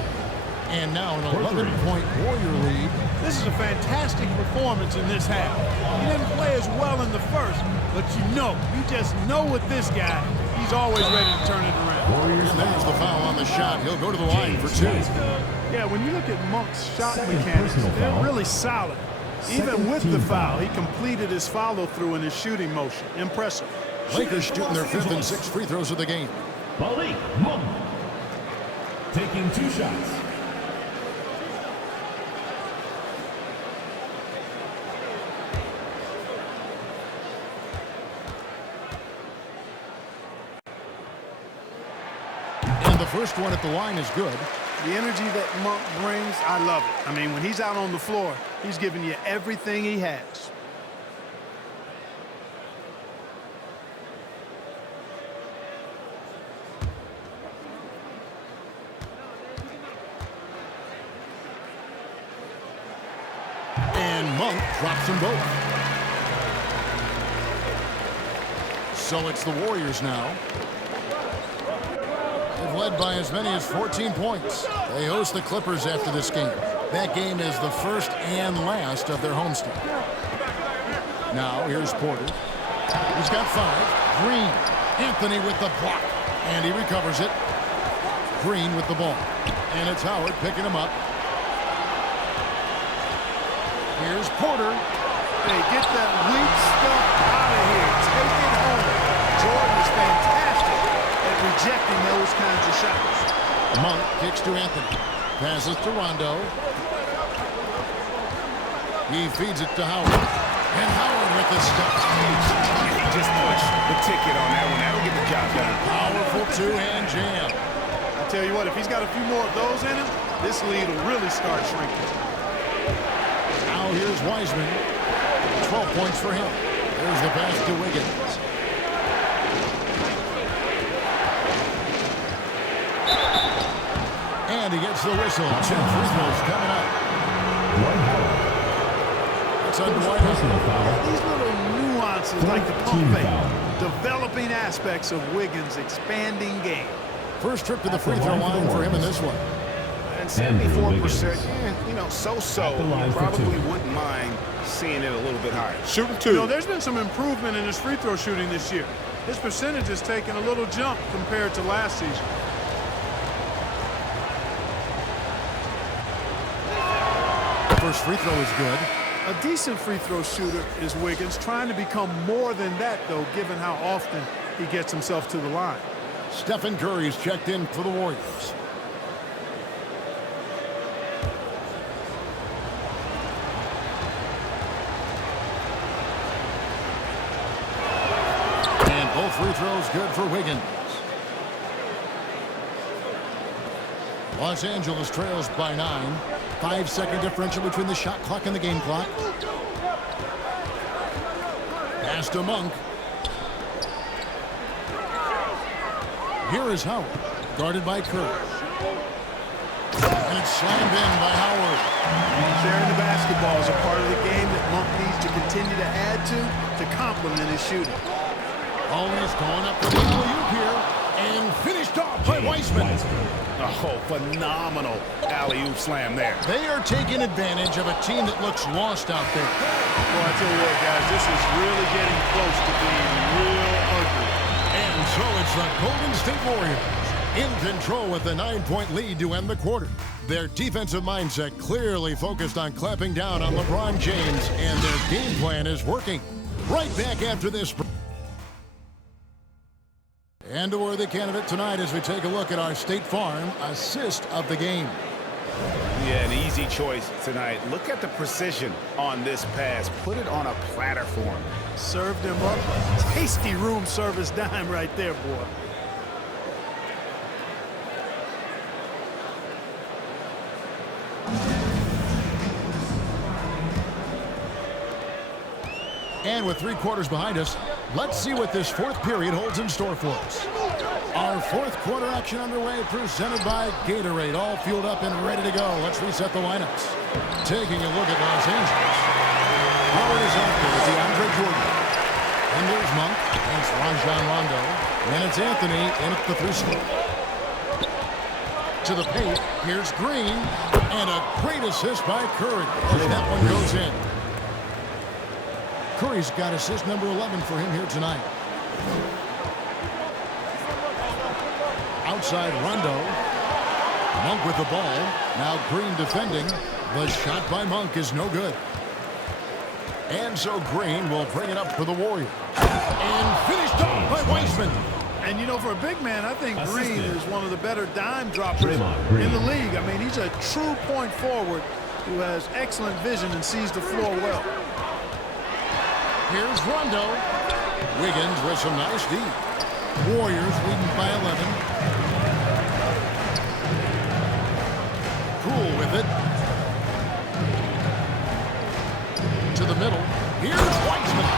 And now an 11-point Warrior lead. This is a fantastic performance in this half. He didn't play as well in the first, but you just know with this guy, he's always ready to turn it around. Warriors, and there's the foul on the shot. He'll go to the line for 2. Yeah, when you look at Monk's shot mechanics, they're really solid. Even with the foul, he completed his follow-through in his shooting motion. Impressive. Lakers shooting their 5th and 6th free throws of the game. Malik Monk taking 2 shots. And the first one at the line is good. The energy that Monk brings, I love it. I mean, when he's out on the floor, he's giving you everything he has. And Monk drops them both. So it's the Warriors now. They've led by as many as 14 points. They host the Clippers after this game. That game is the first and last of their homestand. Now here's Porter. He's got 5. Green. Anthony with the block. And he recovers it. Green with the ball. And it's Howard picking him up. Here's Porter. Hey, get that weak stuff out of here. Take it home. Jordan is fantastic at rejecting those kinds of shots. Monk kicks to Anthony. Passes to Rondo. He feeds it to Howard. And Howard with the step. He just pushed the ticket on that one. That'll get the job done. Powerful 2-hand jam. I tell you what, if he's got a few more of those in him, this lead will really start shrinking. Now here's Wiseman. 12 points for him. There's the pass to Wiggins. And he gets the whistle. 2 free throws coming up. It's under White. These little nuances like the pump fake, developing aspects of Wiggins' expanding game. First trip to the free throw line for him in this one. And 74%, you know, so-so. You probably wouldn't mind seeing it a little bit higher. Shooting 2. You know, there's been some improvement in his free throw shooting this year. His percentage has taken a little jump compared to last season. First free throw is good. A decent free throw shooter is Wiggins, trying to become more than that, though, given how often he gets himself to the line. Stephen Curry's checked in for the Warriors. And both free throws good for Wiggins. Los Angeles trails by 9. 5-second differential between the shot clock and the game clock. Pass to Monk. Here is Howard, guarded by Curry. And it's slammed in by Howard. Sharing the basketball is a part of the game that Monk needs to continue to add to complement his shooting. Always going up for the alley-oop here. And finished off by Weissman. Oh, phenomenal alley-oop slam there. They are taking advantage of a team that looks lost out there. Well, I tell you what, guys, this is really getting close to being real ugly. And so it's the Golden State Warriors in control with a 9-point lead to end the quarter. Their defensive mindset clearly focused on clamping down on LeBron James, and their game plan is working. Right back after this. And a worthy candidate tonight as we take a look at our State Farm assist of the game. Yeah, an easy choice tonight. Look at the precision on this pass. Put it on a platter for him. Served him up. Tasty room service dime right there, boy. And with 3 quarters behind us, let's see what this 4th period holds in store for us. Our 4th quarter action underway, presented by Gatorade. All fueled up and ready to go. Let's reset the lineups. Taking a look at Los Angeles. Howard is out there with DeAndre Jordan. And there's Monk. And it's Rajon Rondo. And it's Anthony in at the 3 slot. To the paint, here's Green. And a great assist by Curry. As that one goes in. Curry's got assist number 11 for him here tonight. Outside Rondo. Monk with the ball. Now Green defending. The shot by Monk is no good. And so Green will bring it up for the Warriors. And finished off by Weissman. And, you know, for a big man, I think Green is one of the better dime droppers in the league. I mean, he's a true point forward who has excellent vision and sees the floor well. Here's Rondo. Wiggins with some nice D. Warriors leading by 11. Poole with it. To the middle. Here's Weissman.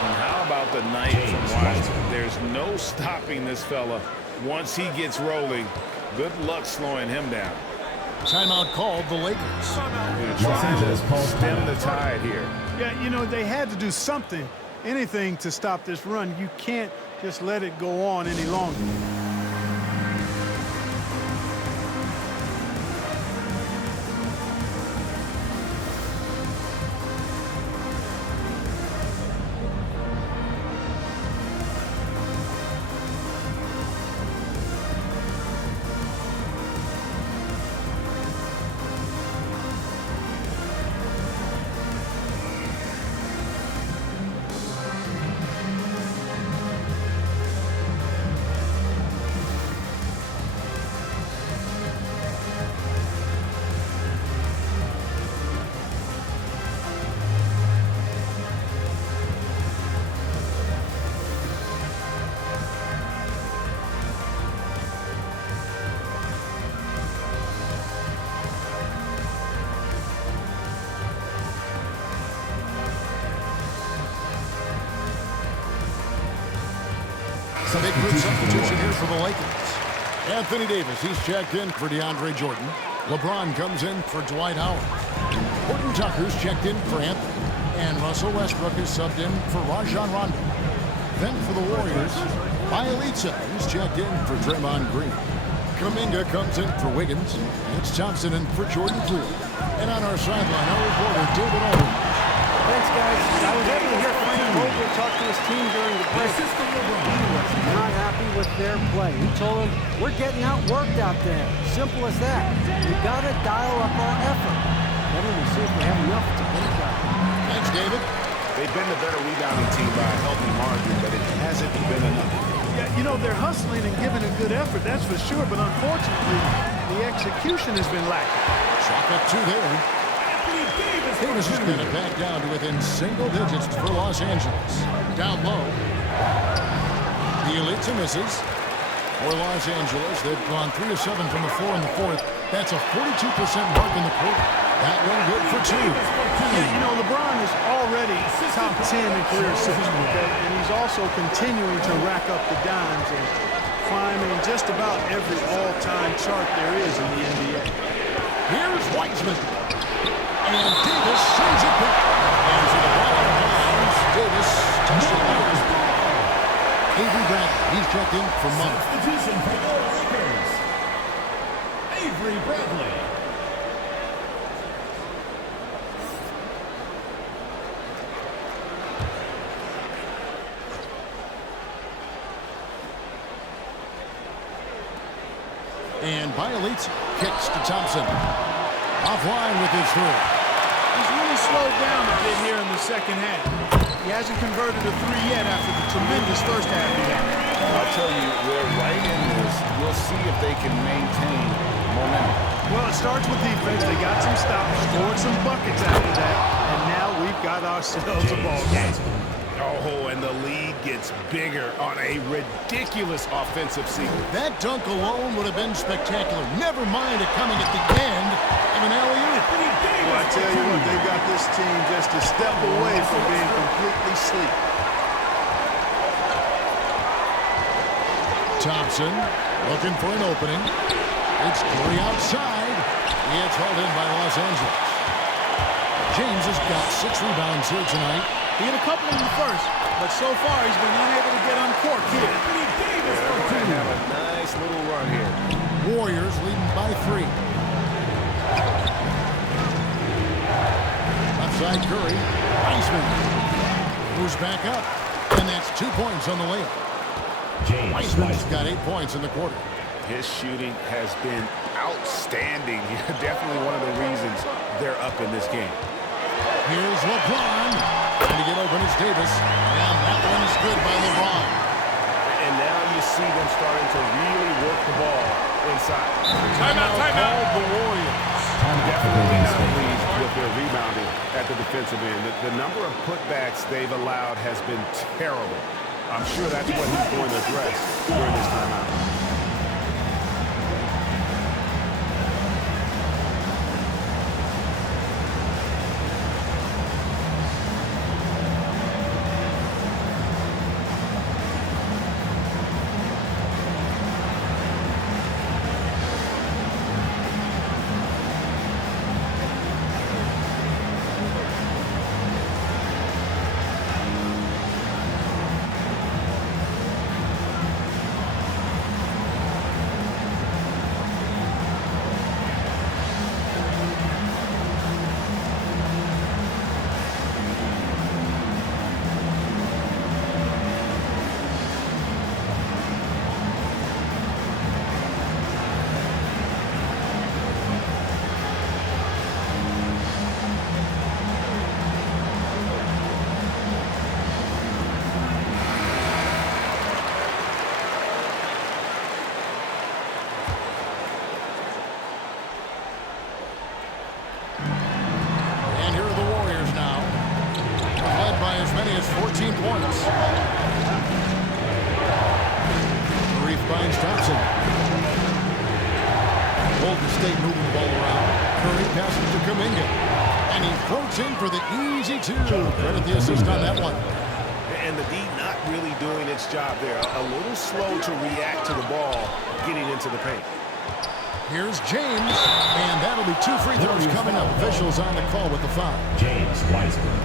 And how about the night from Weissman? There's no stopping this fella once he gets rolling. Good luck slowing him down. Timeout called the Lakers. Los Angeles calls stem the tide here. Yeah, you know, they had to do something, anything to stop this run. You can't just let it go on any longer. Big good substitution here for the Lakers. Anthony Davis, he's checked in for DeAndre Jordan. LeBron comes in for Dwight Howard. Horton Tucker's checked in for Anthony. And Russell Westbrook is subbed in for Rajon Rondo. Then for the Warriors, Bielitsa, he's checked in for Draymond Green. Kuminga comes in for Wiggins. It's Thompson in for Jordan Poole. And on our sideline, our reporter, David Aldridge. Thanks, guys. I was able to hear Frank Vogel talk to his team during the break. He was not happy with their play. He told them, we're getting outworked out there. Simple as that. We got to dial up our effort. Then we'll see if we have enough to get it done. Thanks, David. They've been the better rebounding team by a healthy margin, but it hasn't been enough. Yeah, you know, they're hustling and giving a good effort, that's for sure, but unfortunately, the execution has been lacking. Chalk up 2 there. Davis has got it back down to within single digits for Los Angeles. Down low. Bielitsa misses. For Los Angeles, they've gone 3 of 7 from the floor in the fourth. That's a 42% mark in the quarter. That one good for 2. Yeah, you know, LeBron is already top 10 in career assists, okay? And he's also continuing to rack up the dimes and climbing just about every all-time chart there is in the NBA. Here's Wiseman. And Davis sends it back. And for the ball out of bounds, Davis touched it down. Avery Bradley, he's checked in for Monk. Substitution for the Lakers. Avery Bradley. And Bielitsa kicks to Thompson. Offline with his throw. He's really slowed down a bit here in the second half. He hasn't converted a 3 yet after the tremendous first half he had. I'll tell you, we're right in this. We'll see if they can maintain momentum. Well, it starts with defense. They got some stops, scored some buckets after that, and now we've got ourselves a ball game. Oh, and the lead gets bigger on a ridiculous offensive sequence. That dunk alone would have been spectacular. Never mind it coming at the end of an alley-oop. Well, I tell you what, they got this team just a step away from being completely asleep. Thompson looking for an opening. It's Curry outside. It's hauled in by Los Angeles. James has got 6 rebounds here tonight. He had a couple in the first, but so far he's been unable to get uncorked here. They're going to have a nice little run here. Warriors leading by 3. Outside Curry. Wiseman moves back up, and that's 2 points on the layup. Wiseman's got 8 points in the quarter. His shooting has been outstanding. Definitely one of the reasons they're up in this game. Here's LeBron. Trying to get open is Davis. And that one's good by LeBron. And now you see them starting to really work the ball inside. Timeout. The Warriors. Definitely not pleased with their rebounding at the defensive end. The number of putbacks they've allowed has been terrible. I'm sure that's what he's going to address during this timeout. As 14 points. Reef finds Thompson. Golden State moving the ball around. Curry passes to Kuminga. And he floats in for the easy 2. Credit the assist on that one. And the D not not really doing its job there. A little slow to react to the ball getting into the paint. Here's James, and that'll be 2 free throws coming up. Officials on the call with the foul. James Wiseman.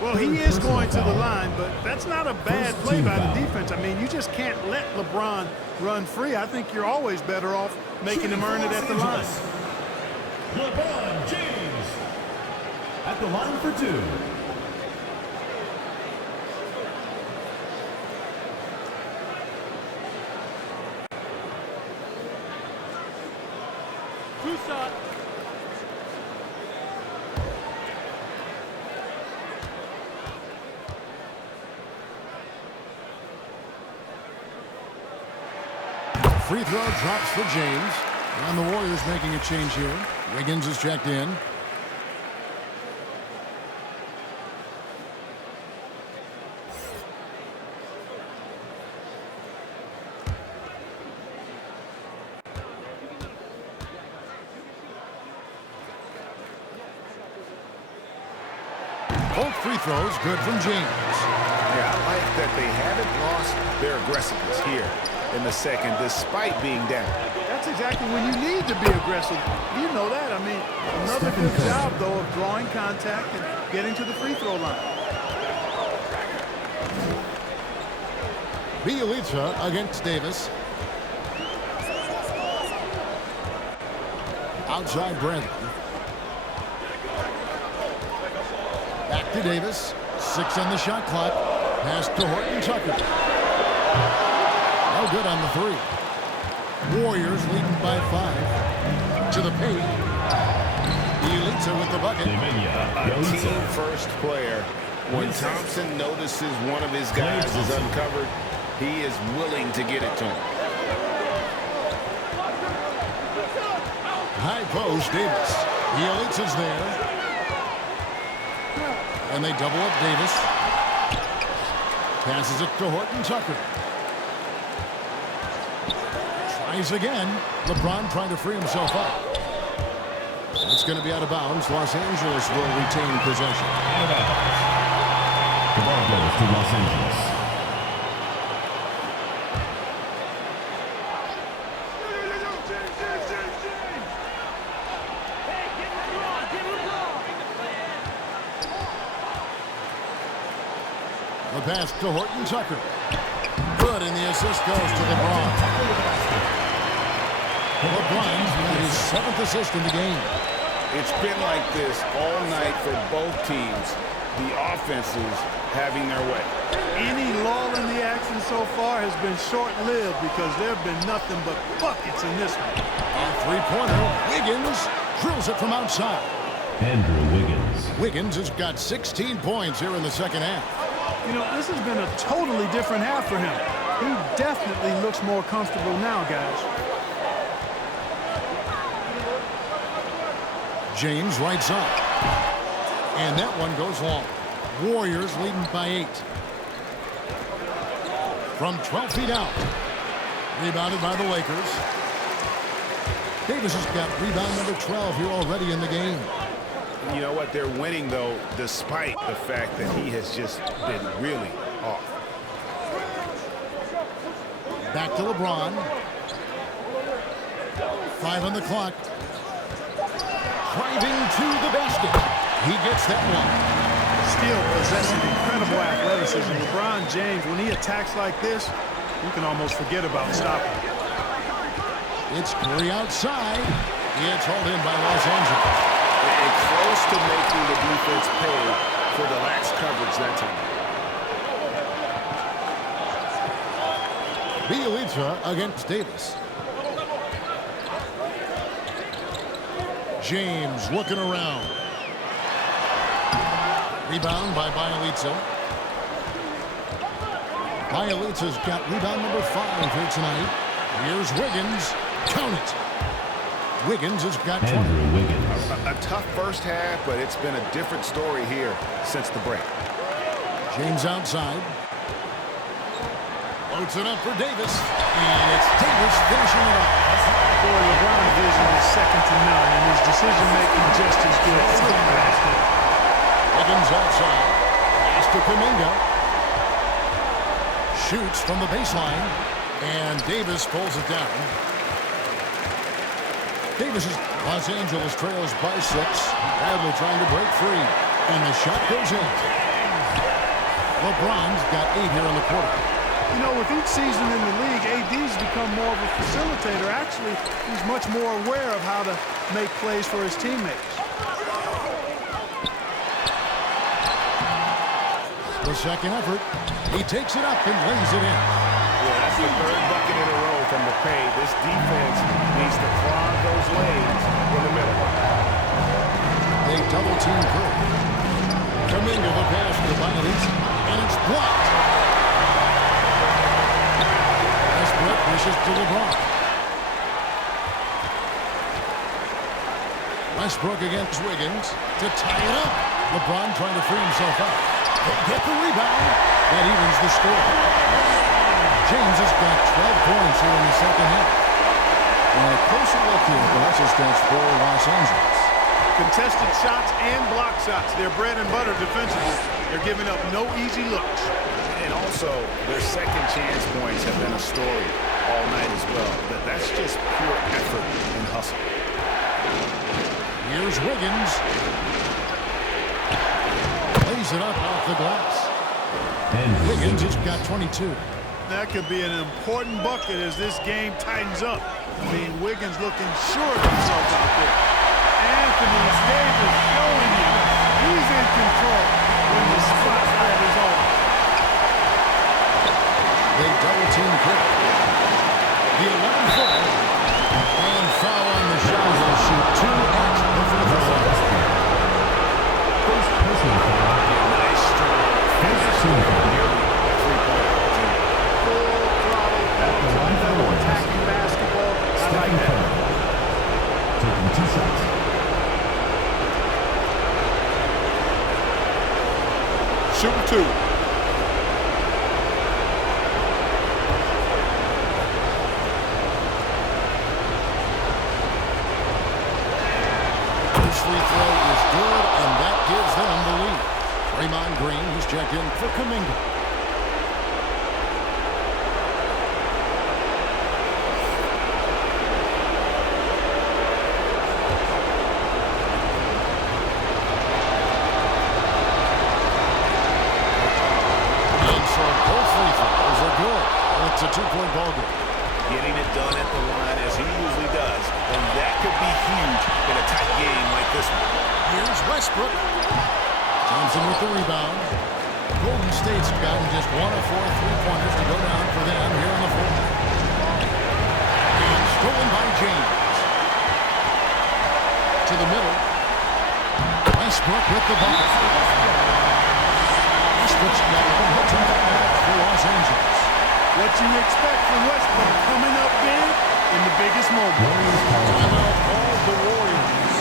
Well, he is going to the line, but that's not a bad play by the defense. I mean, you just can't let LeBron run free. I think you're always better off making him earn it at the line. LeBron James at the line for 2. Shot. Free throw drops for James. And the Warriors making a change here. Wiggins is checked in. Both free throws good from James. Yeah, I like that they haven't lost their aggressiveness here in the second, despite being down. That's exactly when you need to be aggressive. You know that. I mean, another good job, though, of drawing contact and getting to the free throw line. Bielitsa against Davis. Outside Bradley. Back to Davis. 6 on the shot clock. Pass to Horton Tucker. No good on the 3. Warriors leading by 5. To the paint. Bielitsa with the bucket. A team-first player. When Thompson notices one of his guys is uncovered, he is willing to get it to him. High post, Davis. Bielitsa's there. And they double up Davis. Passes it to Horton Tucker. Tries again. LeBron trying to free himself up. It's going to be out of bounds. Los Angeles will retain possession. The ball goes to Los Angeles. The pass to Horton Tucker. Good, and the assist goes to LeBron. LeBron's got his 7th assist in the game. It's been like this all night for both teams. The offenses having their way. Any lull in the action so far has been short-lived because there have been nothing but buckets in this one. A three-pointer. Wiggins drills it from outside. Andrew Wiggins. Wiggins has got 16 points here in the second half. You know, this has been a totally different half for him. He definitely looks more comfortable now, guys. James right side. And that one goes long. Warriors leading by 8. From 12 feet out. Rebounded by the Lakers. Davis has got rebound number 12 here already in the game. You know what? They're winning, though, despite the fact that he has just been really off. Back to LeBron. 5 on the clock. Driving to the basket. He gets that one. Still possessing incredible athleticism. LeBron James, when he attacks like this, you can almost forget about stopping. It's Curry outside. It's hauled in by Los Angeles. And close to making the defense pay for the lax coverage that time. Bielitsa against Davis. James looking around. Rebound by Bielitsa. Bielitsa's got rebound number 5 here tonight. Here's Wiggins. Count it. Wiggins has got 20. Andrew Wiggins. A tough first half, but it's been a different story here since the break. James outside. Loads it up for Davis. And it's Davis finishing it off. Boy, LeBron's vision is second to none, and his decision-making just as good as the basket. Wiggins outside. Pass to Kuminga. shoots from the baseline, and Davis pulls it down. Los Angeles trails by 6. Bradley trying to break free, and the shot goes in. LeBron's got 8 here in the quarter. You know, with each season in the league, AD's become more of a facilitator. Actually, he's much more aware of how to make plays for his teammates. The second effort, he takes it up and lays it in. Yeah, that's the third bucket in a row from the paint. This defense needs to clog those lanes in the middle. They double-team Curry. Kuminga the pass to Bielitz, and it's blocked. Westbrook pushes to LeBron. Westbrook against Wiggins to tie it up. LeBron trying to free himself up. They get the rebound. That evens the score. James has got 12 points here in the second half. And a closer look here at the Russell stats for Los Angeles. Contested shots and block shots. They're bread and butter defensively. They're giving up no easy looks. And also, their second chance points have been a story all night as well. But that's just pure effort and hustle. Here's Wiggins. Lays it up off the glass. And Wiggins has got 22. That could be an important bucket as this game tightens up. I mean, Wiggins looking sure of himself out there. Anthony Davis showing you he's in control when the spotlight is on. They double-team Curry. The 11-footer. And foul on the shot. He'll shoot 2 at the free throw line. First personal foul. Nice strong finish. Nearly a three-point opportunity. Full throttle penalty. Attacking basketball. I like that. Taking 2 shots. Shooting 2. First free throw is good, and that gives them the lead. Draymond Green, who's checked in for Kuminga. And so both free throws are good. It's a 2-point ball game. Getting it done at the line as he usually does, and that could be huge in a tight game like this one. Here's Westbrook. Thompson with the rebound. Golden State's gotten just 1 of 4 3-pointers to go down for them here in the fourth. And stolen by James. To the middle. Westbrook with the bucket. Westbrook's got 1 hit tonight for Los Angeles. What you expect from Westbrook coming up big in the biggest moment. Timeout called the Warriors.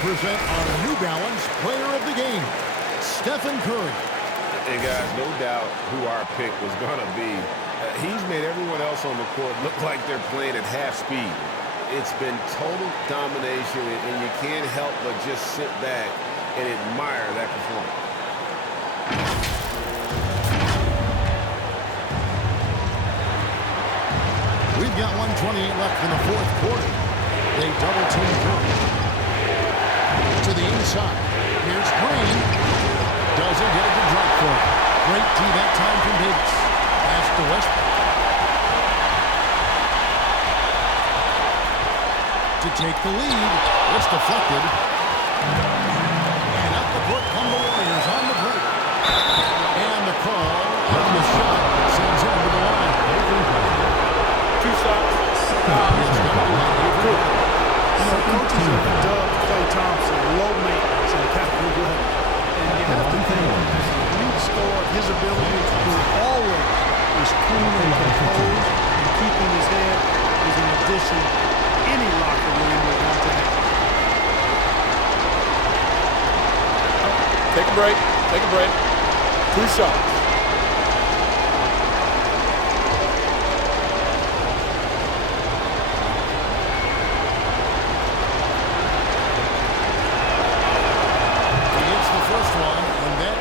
Present our New Balance Player of the Game, Stephen Curry. Hey guys, no doubt who our pick was going to be. He's made everyone else on the court look like they're playing at half speed. It's been total domination, and you can't help but just sit back and admire that performance. We've got 1:28 left in the fourth quarter. They double-team Curry. To the inside. Here's Green. Doesn't get it to drop for him. Great D that time from Davis. Pass to Westbrook. to take the lead. It's deflected. And up the court come the Warriors on the break. And the call on the shot sends him to the line. 2 shots. Coaches have dubbed Klay Thompson low maintenance and capital level. And you have to think lead score, his ability to always is cool and composed and keeping his head is an addition any locker room would want to have. Take a break. Take a break. 2 shots.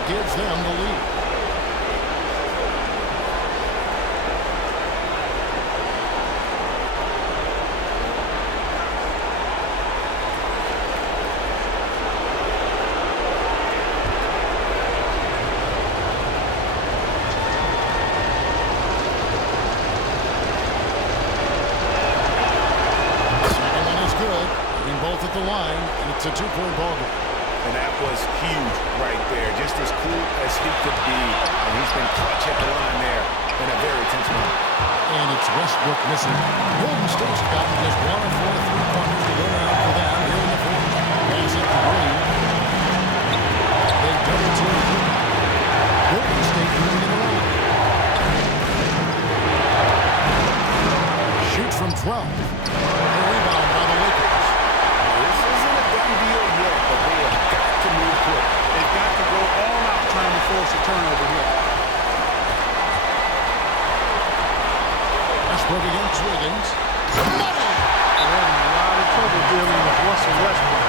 Gives them the lead. Second one is good. Getting both at the line, and it's a 2-point ball game. And that was huge right there. Just as cool as he could be. And he's been clutch at the line there in a very tense moment. And it's Westbrook missing. Golden State's gotten just 1 of 4 3-pointers to go down for them here in the fourth. Pass it to Green. They double team Green. Golden State moving it around. Shoots from 12. A rebound by the Lakers. This isn't a done deal yet, but they have got to move quick. They've got to go all out trying to force a turnover here. Westbrook against Wiggins. They're having a lot of trouble dealing with Russell Westbrook.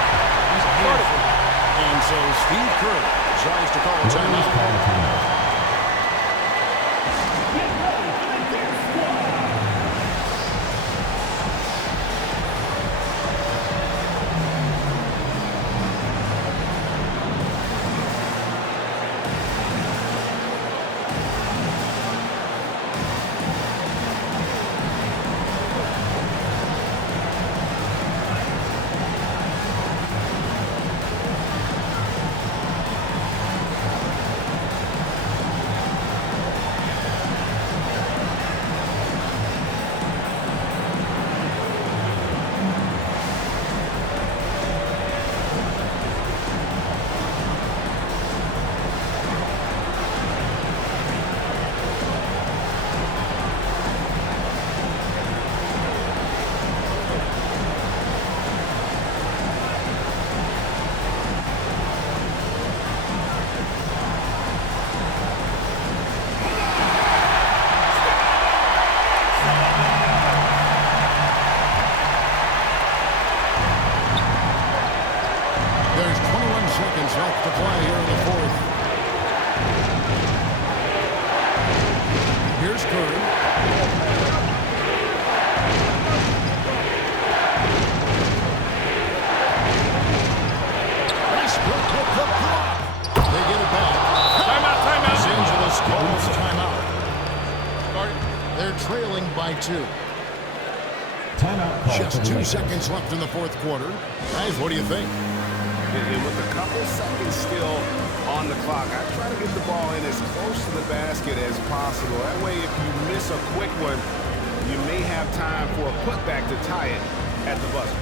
He's a handful. And so Steve Kerr decides to call a timeout. Left to play here in the fourth. Here's Curry. Westbrook with the block. They get it back. Timeout. Los Angeles calls timeout. They're trailing by 2. Timeout call. Just 2 seconds left in the fourth quarter. Guys, what do you think? And with a couple seconds still on the clock, I try to get the ball in as close to the basket as possible. That way, if you miss a quick one, you may have time for a putback to tie it at the buzzer.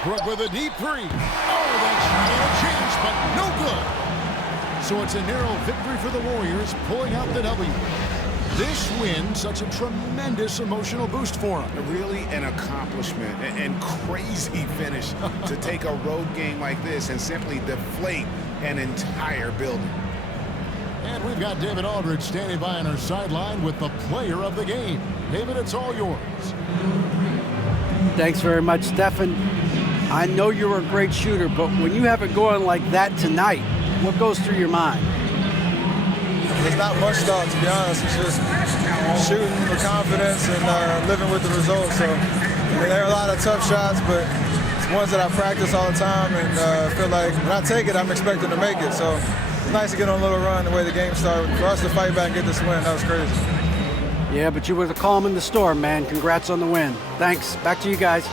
Westbrook with a deep 3. Oh, that shot had a chance, but no good. So it's a narrow victory for the Warriors, pulling out the W. This win, such a tremendous emotional boost for them. Really an accomplishment and crazy finish to take a road game like this and simply deflate an entire building. And we've got David Aldridge standing by on our sideline with the player of the game. David, it's all yours. Thanks very much, Stephen. I know you're a great shooter, but when you have it going like that tonight, what goes through your mind? There's not much thought, to be honest. It's just shooting with confidence and living with the results. So there are a lot of tough shots, but it's ones that I practice all the time, and I feel like when I take it, I'm expecting to make it. So it's nice to get on a little run the way the game started. For us to fight back and get this win, that was crazy. Yeah, but you were the calm in the storm, man. Congrats on the win. Thanks. Back to you guys.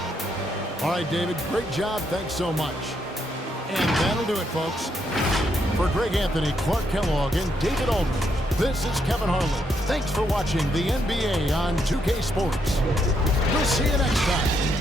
All right, David, great job. Thanks so much. And that'll do it, folks. For Greg Anthony, Clark Kellogg, and David Aldridge, this is Kevin Harlan. Thanks for watching the NBA on 2K Sports. We'll see you next time.